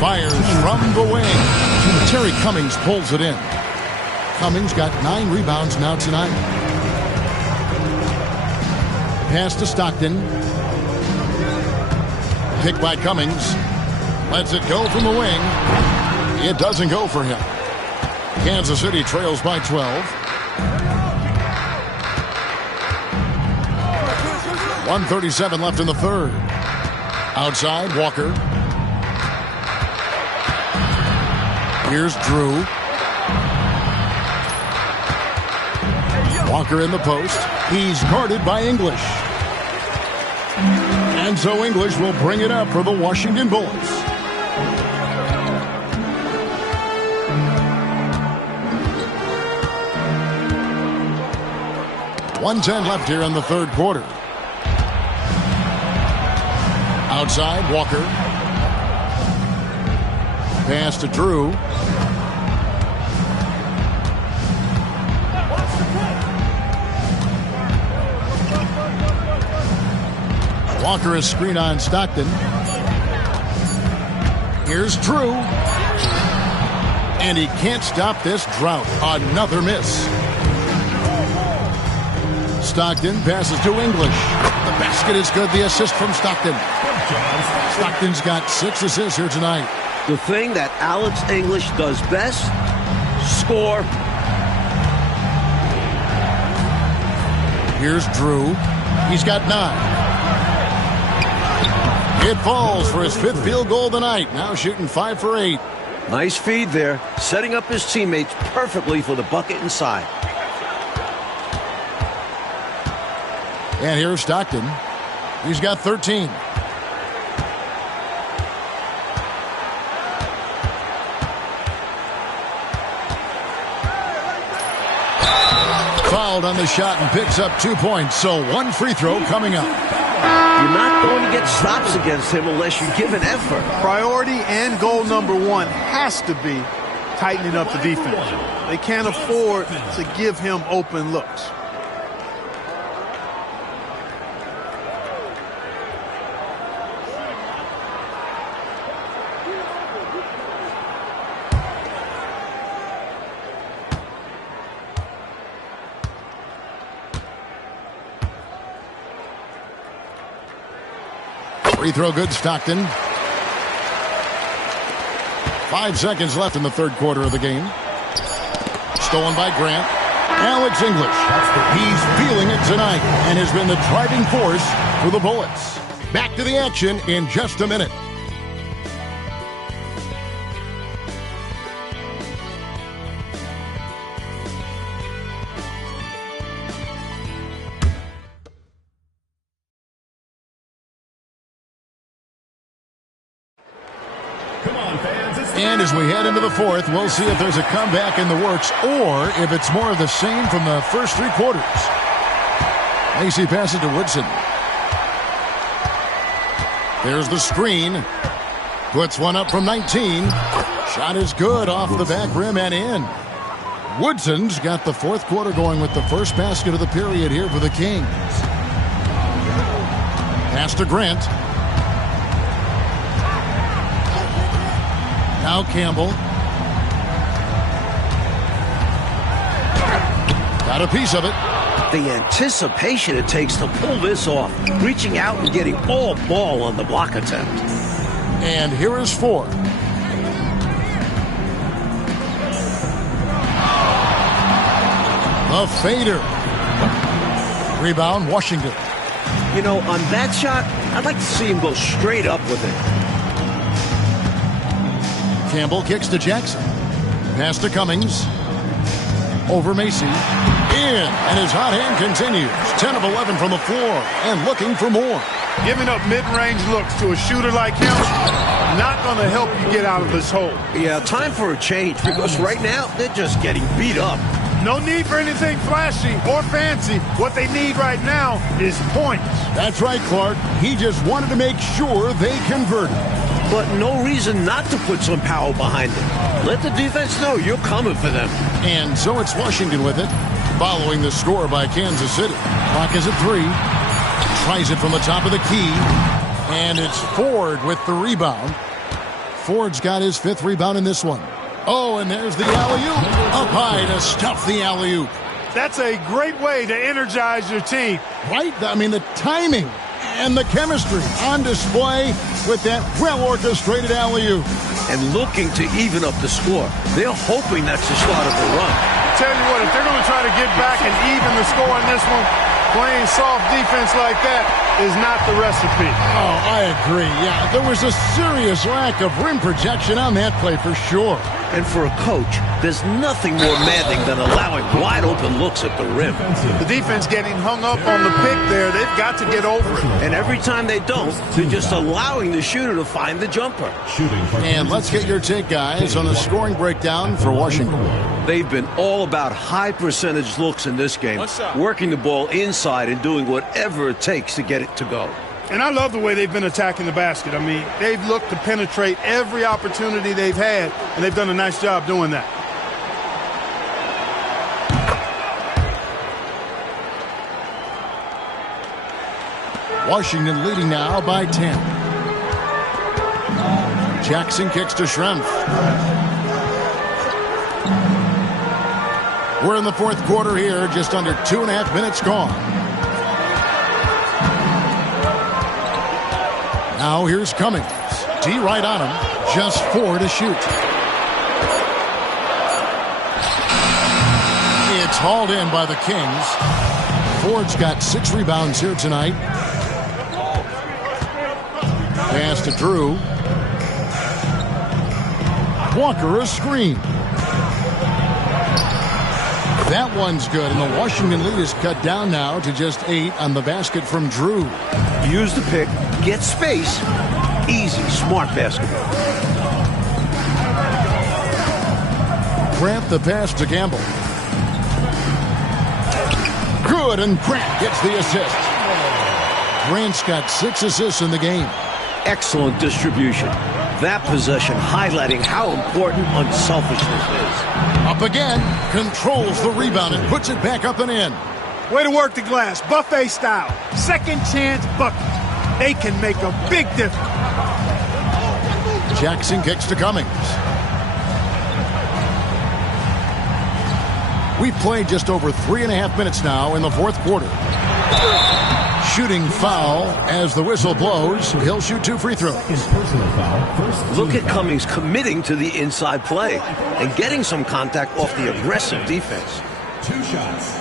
Fires from the wing. Terry Cummings pulls it in. Cummings got 9 rebounds now tonight. Pass to Stockton. Picked by Cummings. Lets it go from the wing. It doesn't go for him. Kansas City trails by 12. 1:37 left in the third. Outside, Walker. Here's Drew. Walker in the post. He's guarded by English. And so English will bring it up for the Washington Bullets. .110 left here in the third quarter. Outside, Walker. Pass to Drew. Walker is screen on Stockton. Here's Drew. And he can't stop this drought. Another miss. Stockton passes to English. The basket is good. The assist from Stockton. Stockton's got 6 assists here tonight. The thing that Alex English does best, score. Here's Drew. He's got 9. It falls for his 5th field goal tonight. Now shooting 5 for 8. Nice feed there, setting up his teammates perfectly for the bucket inside. And here's Stockton. He's got 13. Fouled on the shot and picks up 2 points. So 1 free throw coming up. You're not going to get stops against him unless you give an effort. Priority and goal number 1 has to be tightening up the defense. They can't afford to give him open looks. Free throw good, Stockton. 5 seconds left in the third quarter of the game. Stolen by Grant. Alex English. He's feeling it tonight and has been the driving force for the Bullets. Back to the action in just a minute. And as we head into the fourth, we'll see if there's a comeback in the works or if it's more of the same from the first 3 quarters. Macy passes to Woodson. There's the screen. Puts one up from 19. Shot is good off the back rim and in. Woodson's got the fourth quarter going with the first basket of the period here for the Kings. Pass to Grant. Now Campbell. Got a piece of it. The anticipation it takes to pull this off, reaching out and getting all ball on the block attempt. And here is 4. A fader. Rebound, Washington. You know, on that shot, I'd like to see him go straight up with it. Campbell kicks to Jackson. Pass to Cummings. Over Macy. In. And his hot hand continues. 10 of 11 from the floor. And looking for more. Giving up mid-range looks to a shooter like him, not going to help you get out of this hole. Yeah, time for a change because right now they're just getting beat up. No need for anything flashy or fancy. What they need right now is points. That's right, Clark. He just wanted to make sure they converted. but no reason not to put some power behind it. Let the defense know you're coming for them. And so it's Washington with it, following the score by Kansas City. Clock is at 3. Tries it from the top of the key, and it's Ford with the rebound. Ford's got his 5th rebound in this one. Oh, and there's the alley-oop. Up high to stuff the alley-oop. That's a great way to energize your team. Right? I mean, the timing and the chemistry on display with that well-orchestrated alley-oop. And looking to even up the score. They're hoping that's the start of the run. Tell you what, if they're going to try to get back and even the score in this one, playing soft defense like that is not the recipe. Oh, I agree. Yeah, there was a serious lack of rim protection on that play for sure. And for a coach, there's nothing more maddening than allowing wide open looks at the rim. The defense getting hung up on the pick there. They've got to get over it. And every time they don't, they're just allowing the shooter to find the jumper. And let's get your take, guys, on the scoring breakdown for Washington. They've been all about high percentage looks in this game, working the ball inside and doing whatever it takes to get it to go. And I love the way they've been attacking the basket. I mean, they've looked to penetrate every opportunity they've had, and they've done a nice job doing that. Washington leading now by 10. Jackson kicks to Schrempf. We're in the 4th quarter here, just under 2.5 minutes gone. Now here's Cummings. D right on him. Just 4 to shoot. It's hauled in by the Kings. Ford's got 6 rebounds here tonight. Pass to Drew. Walker a screen. That one's good, and the Washington lead is cut down now to just 8 on the basket from Drew. Use the pick, get space. Easy, smart basketball. Grant the pass to Gamble. Good, and Grant gets the assist. Grant's got 6 assists in the game. Excellent distribution. That possession highlighting how important unselfishness is. Up again, controls the rebound and puts it back up and in. Way to work the glass, buffet style. Second chance bucket. They can make a big difference. Jackson kicks to Cummings. We've played just over 3.5 minutes now in the 4th quarter. Shooting foul as the whistle blows. He'll shoot 2 free throws. Look at Cummings committing to the inside play and getting some contact off the aggressive defense. 2 shots.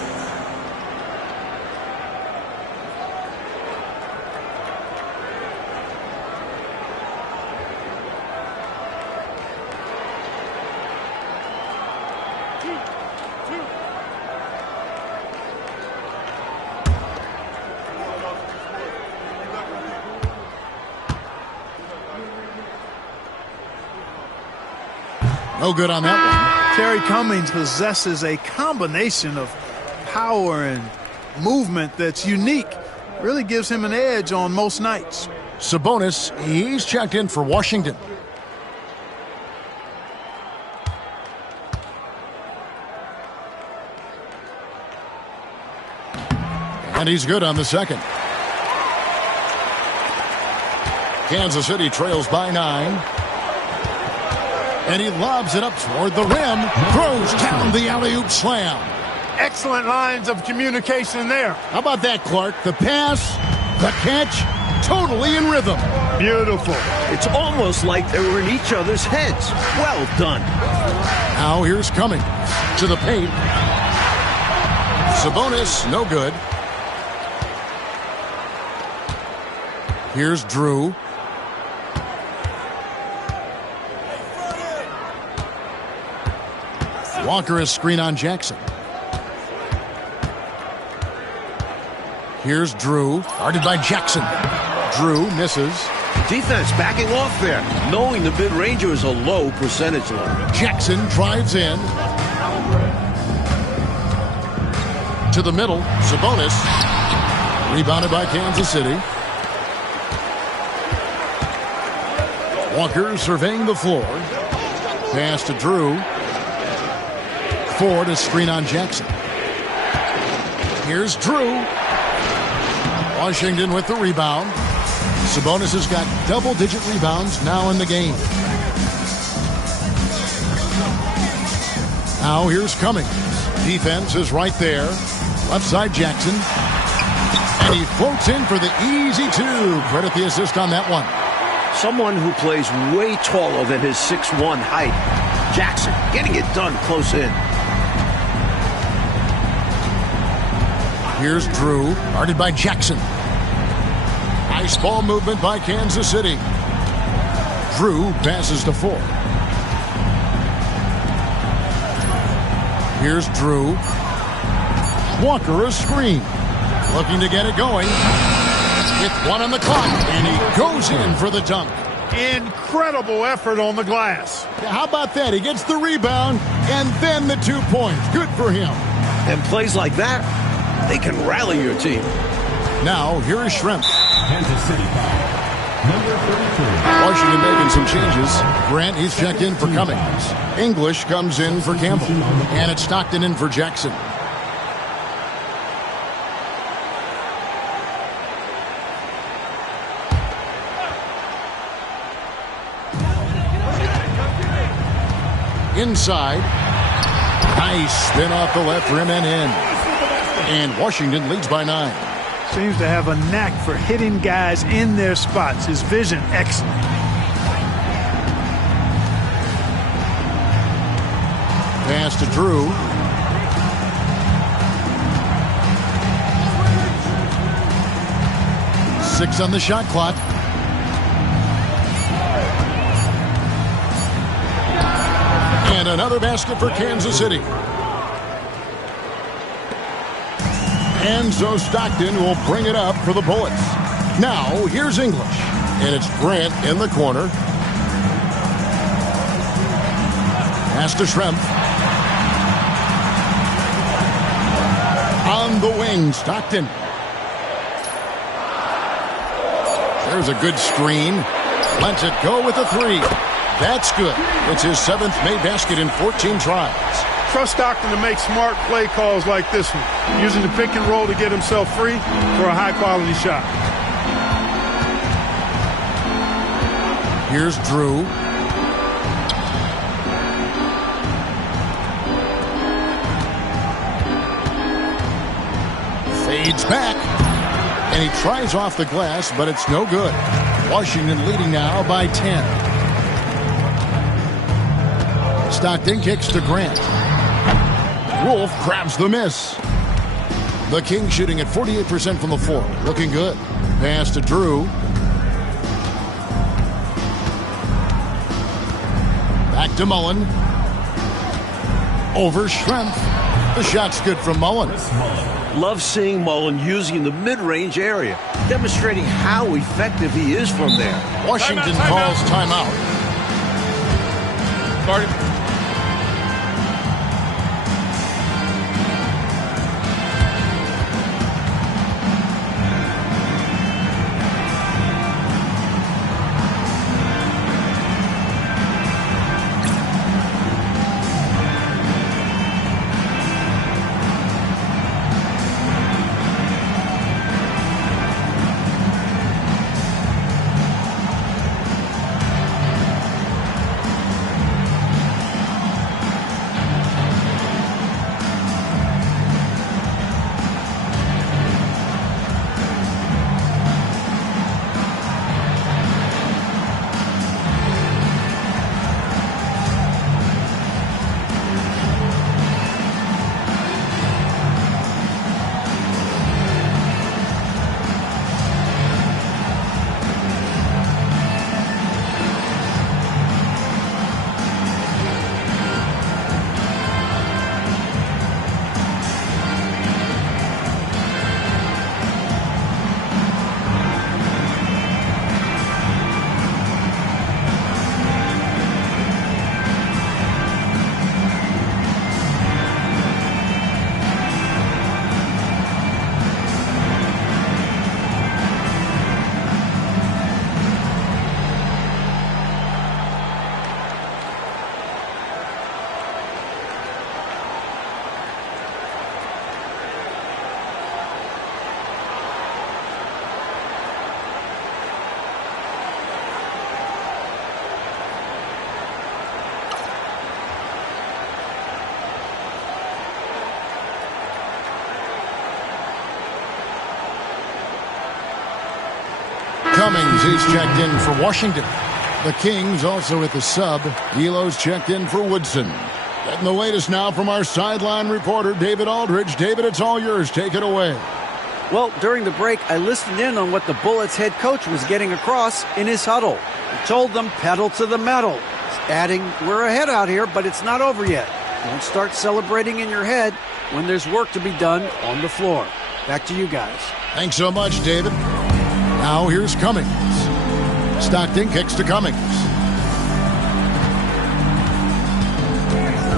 No good on that one. Terry Cummings possesses a combination of power and movement that's unique. Really gives him an edge on most nights. Sabonis, he's checked in for Washington. And he's good on the second. Kansas City trails by 9. And he lobs it up toward the rim. Throws down the alley-oop slam. Excellent lines of communication there. How about that, Clark? The pass, the catch, totally in rhythm. Beautiful. It's almost like they were in each other's heads. Well done. Now here's Cummings to the paint. Sabonis, no good. Here's Drew. Walker is screen on Jackson. Here's Drew, guarded by Jackson. Drew misses. Defense backing off there, knowing the mid-ranger is a low percentage line. Jackson drives in. To the middle, Sabonis. Rebounded by Kansas City. Walker surveying the floor. Pass to Drew. Ford, a screen on Jackson. Here's Drew. Washington with the rebound. Sabonis has got double-digit rebounds now in the game. Now here's Cummings. Defense is right there. Left side Jackson. And he floats in for the easy two. Credit the assist on that one. Someone who plays way taller than his 6'1" height. Jackson getting it done close in. Here's Drew, guarded by Jackson. Nice ball movement by Kansas City. Drew passes to Ford. Here's Drew. Walker a screen. Looking to get it going. With 1 on the clock. And he goes in for the dunk. Incredible effort on the glass. How about that? He gets the rebound and then the 2 points. Good for him. And plays like that, they can rally your team. Now, here is Schrempf. Kansas City foul. Number 33. Washington making some changes. Grant, he's checked in for Cummings. English comes in for Campbell. And it's Stockton in for Jackson. Inside. Nice spin off the left rim and in. And Washington leads by 9. Seems to have a knack for hitting guys in their spots. His vision, excellent. Pass to Drew. Six on the shot clock. And another basket for Kansas City. And so Stockton will bring it up for the Bullets. Now, here's English. And it's Grant in the corner. Pass to Schrempf. On the wing, Stockton. There's a good screen. Lets it go with a 3. That's good. It's his 7th made basket in 14 tries. Trust Stockton to make smart play calls like this one, using the pick and roll to get himself free for a high-quality shot. Here's Drew. Fades back. And he tries off the glass, but it's no good. Washington leading now by 10. Stockton kicks to Grant. Wolf grabs the miss. The Kings shooting at 48% from the floor. Looking good. Pass to Drew. Back to Mullen. Over Schrempf. The shot's good from Mullen. Love seeing Mullen using the mid-range area, demonstrating how effective he is from there. Washington calls timeout. Target. Cummings, he's checked in for Washington. The Kings also at the sub. Elo's checked in for Woodson. Getting the latest now from our sideline reporter, David Aldridge. David, it's all yours. Take it away. Well, during the break, I listened in on what the Bullets head coach was getting across in his huddle. He told them pedal to the metal, adding, we're ahead out here, but it's not over yet. Don't start celebrating in your head when there's work to be done on the floor. Back to you guys. Thanks so much, David. Now here's Cummings. Stockton kicks to Cummings.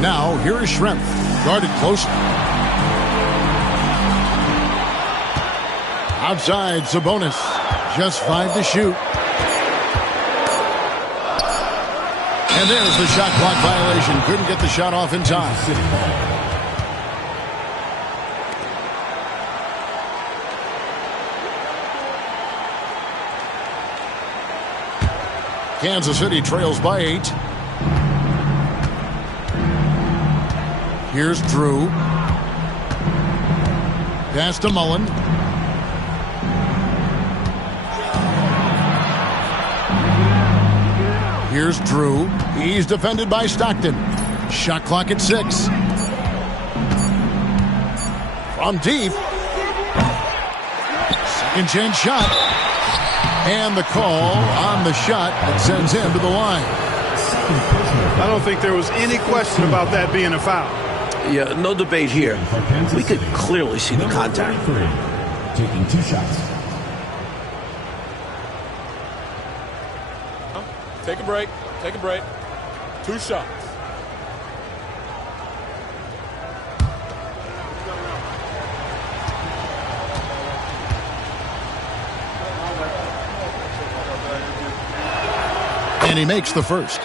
Now here is Schrempf. Guarded closely. Outside, Sabonis. Just 5 to shoot. And there's the shot clock violation. Couldn't get the shot off in time. Kansas City trails by 8. Here's Drew. Pass to Mullen. Here's Drew. He's defended by Stockton. Shot clock at 6. From deep. Second chance shot. And the call on the shot that sends him to the line. I don't think there was any question about that being a foul. Yeah, no debate here. We could clearly see the contact. Taking 2 shots. Take a break. Take a break. 2 shots. And he makes the first.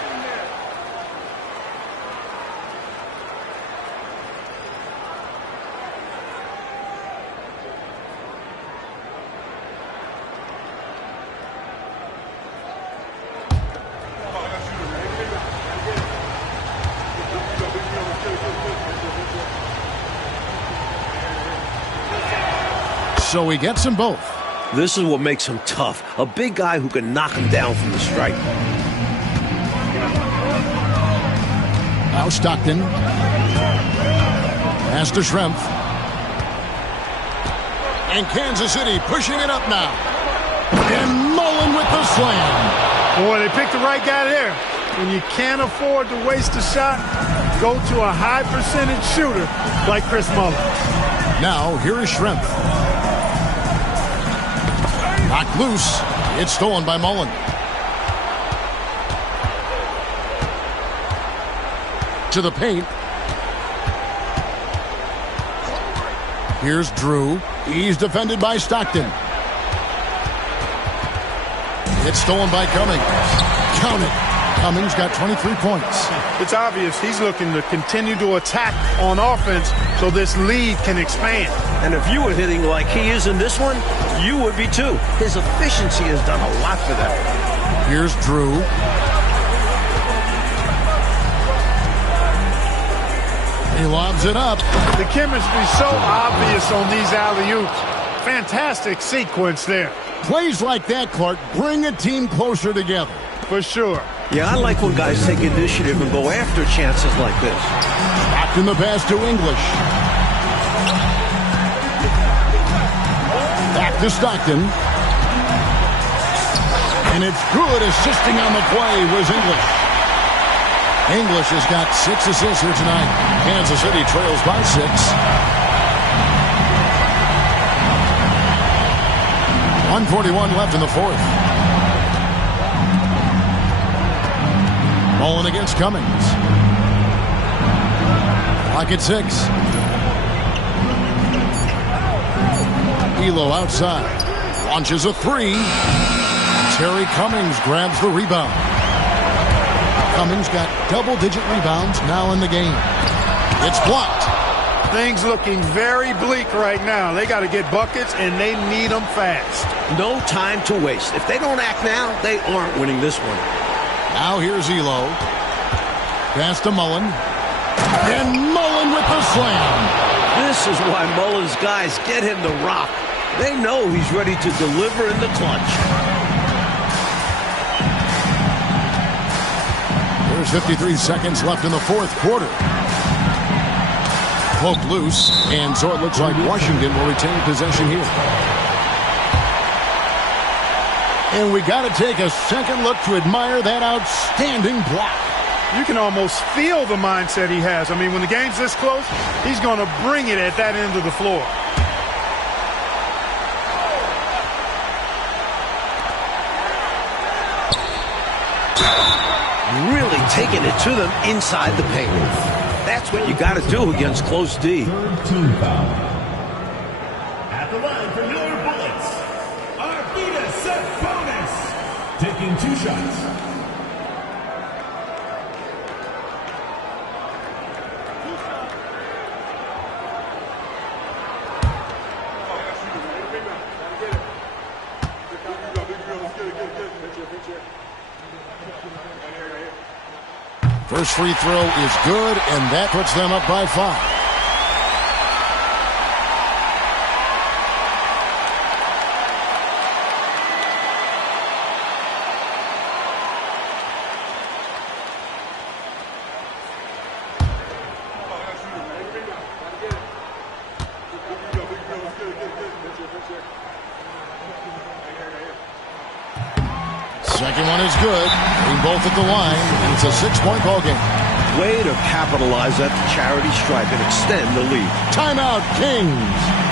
So he gets them both. This is what makes him tough. A big guy who can knock him down from the strike. Now Stockton. Pass to Schrempf. And Kansas City pushing it up now. And Mullen with the slam. Boy, they picked the right guy there. When you can't afford to waste a shot, go to a high percentage shooter like Chris Mullen. Now here is Schrempf. Knocked loose. It's stolen by Mullen. To the paint. Here's Drew. He's defended by Stockton. It's stolen by Cummings. Count it. Cummings got 23 points. It's obvious he's looking to continue to attack on offense so this lead can expand. And if you were hitting like he is in this one, you would be too. His efficiency has done a lot for them. Here's Drew. He lobs it up. The chemistry's so obvious on these alley-oops. Fantastic sequence there. Plays like that, Clark, bring a team closer together. For sure. Yeah, I like when guys take initiative and go after chances like this. Stockton the pass to English. Back to Stockton. And it's good. Assisting on the play was English. English has got 6 assists here tonight. Kansas City trails by 6. 1:41 left in the fourth. Mullen against Cummings. Clock at 6. Elo outside. Launches a 3. Terry Cummings grabs the rebound. Cummings got double-digit rebounds now in the game. It's blocked. Things looking very bleak right now. They got to get buckets, and they need them fast. No time to waste. If they don't act now, they aren't winning this one. Now here's Elo. Pass to Mullen. And Mullen with the slam. This is why Mullen's guys get him to rock. They know he's ready to deliver in the clutch. There's 53 seconds left in the fourth quarter. Poked loose, and so it looks like Washington will retain possession here. And we got to take a second look to admire that outstanding block. You can almost feel the mindset he has. I mean, when the game's this close, he's going to bring it at that end of the floor. Really taking it to them inside the paint. That's what you got to do against close D. Third team foul. At the line for your Bullets, Arvydas Sabonis, taking 2 shots. First free throw is good, and that puts them up by 5. Second one is good. Being both at the line, and it's a 6-point ball game. Way to capitalize at the charity stripe and extend the lead. Timeout, Kings.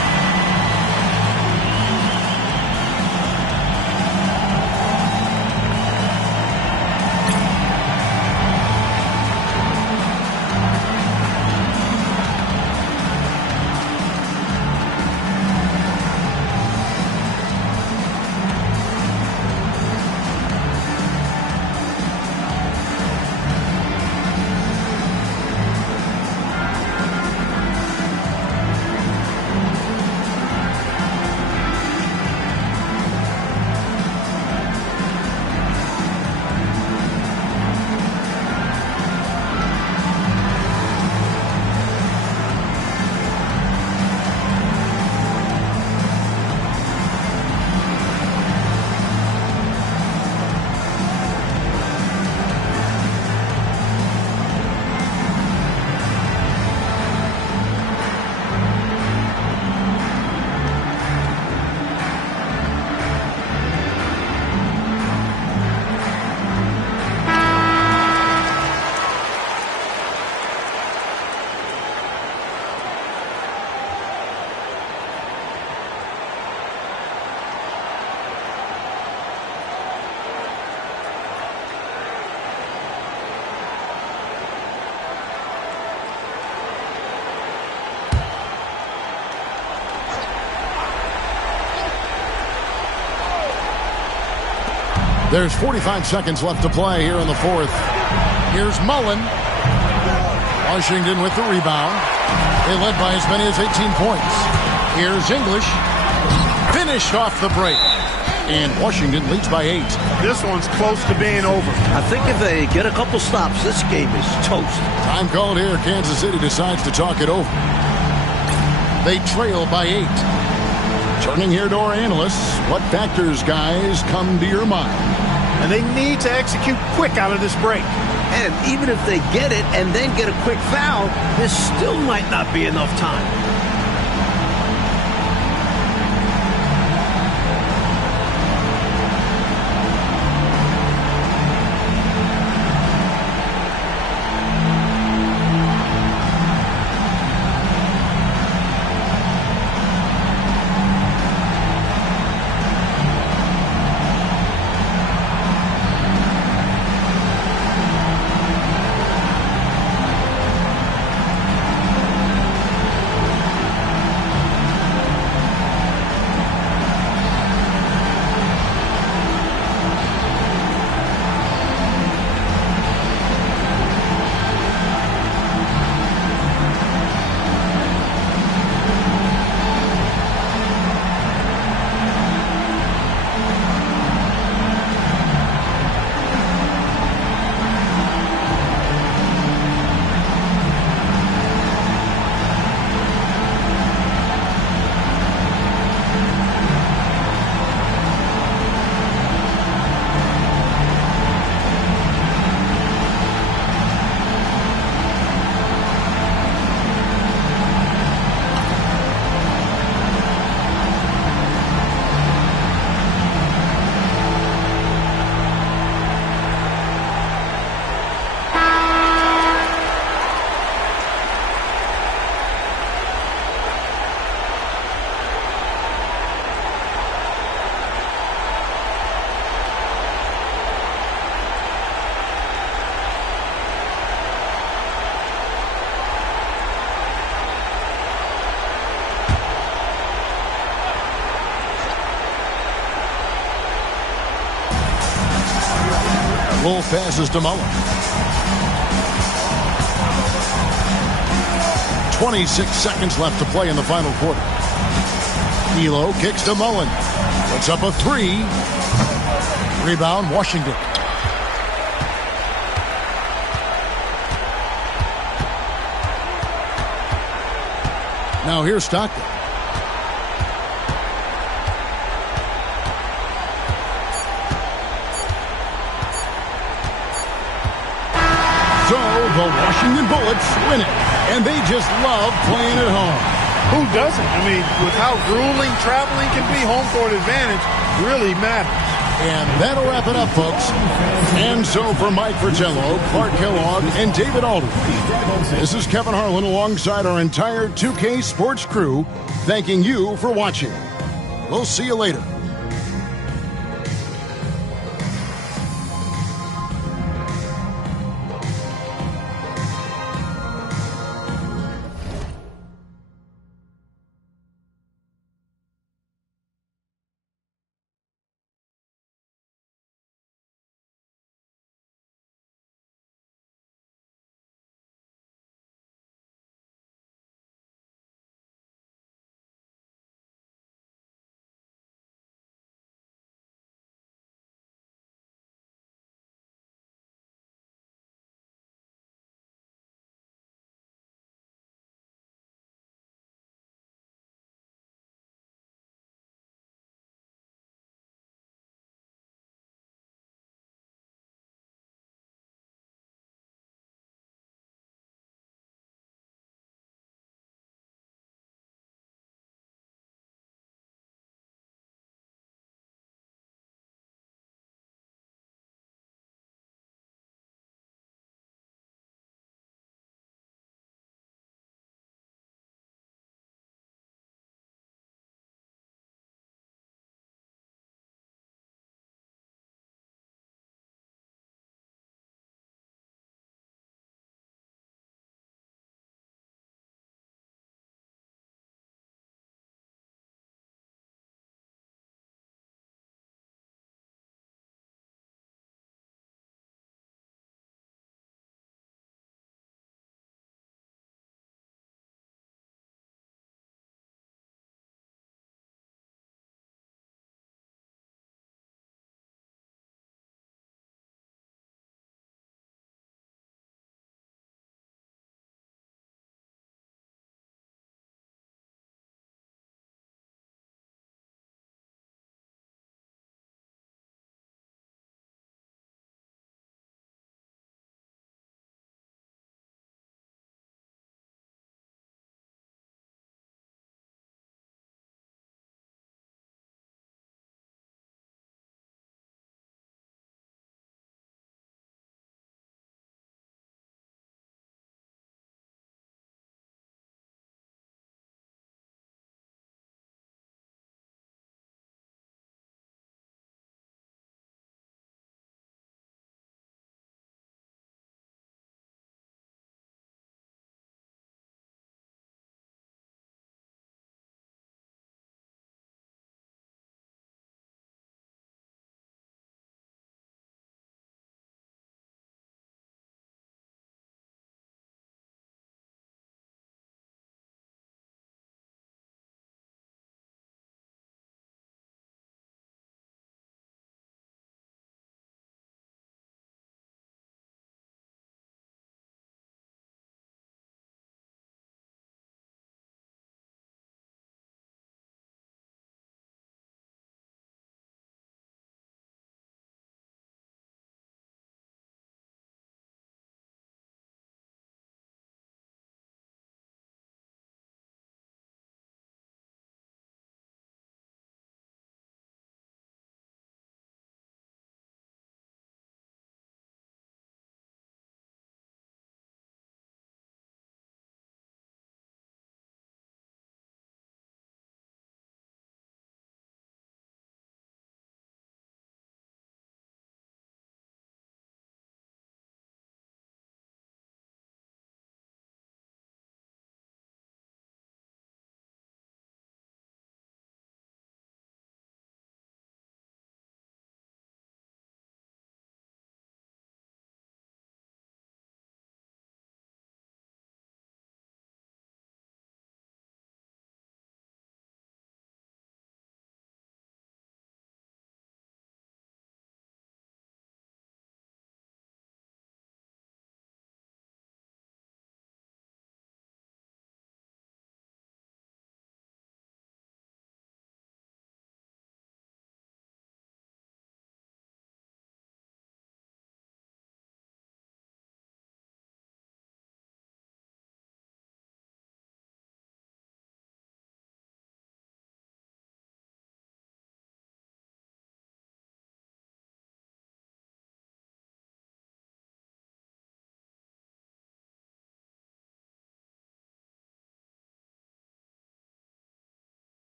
There's 45 seconds left to play here in the fourth. Here's Mullen. Washington with the rebound. They led by as many as 18 points. Here's English. Finished off the break. And Washington leads by 8. This one's close to being over. I think if they get a couple stops, this game is toast. Time called here. Kansas City decides to talk it over. They trail by 8. Turning here to our analysts, what factors, guys, come to your mind? And they need to execute quick out of this break. And even if they get it and then get a quick foul, this still might not be enough time. Wolf passes to Mullen. 26 seconds left to play in the final quarter. Elo kicks to Mullen. Puts up a three. Rebound, Washington. Now here's Stockton. So the Washington Bullets win it, and they just love playing at home. Who doesn't? I mean, with how grueling traveling can be, home court advantage really matters. And that'll wrap it up, folks. And so for Mike Fratello, Clark Kellogg, and David Aldridge, this is Kevin Harlan alongside our entire 2K Sports crew, thanking you for watching. We'll see you later.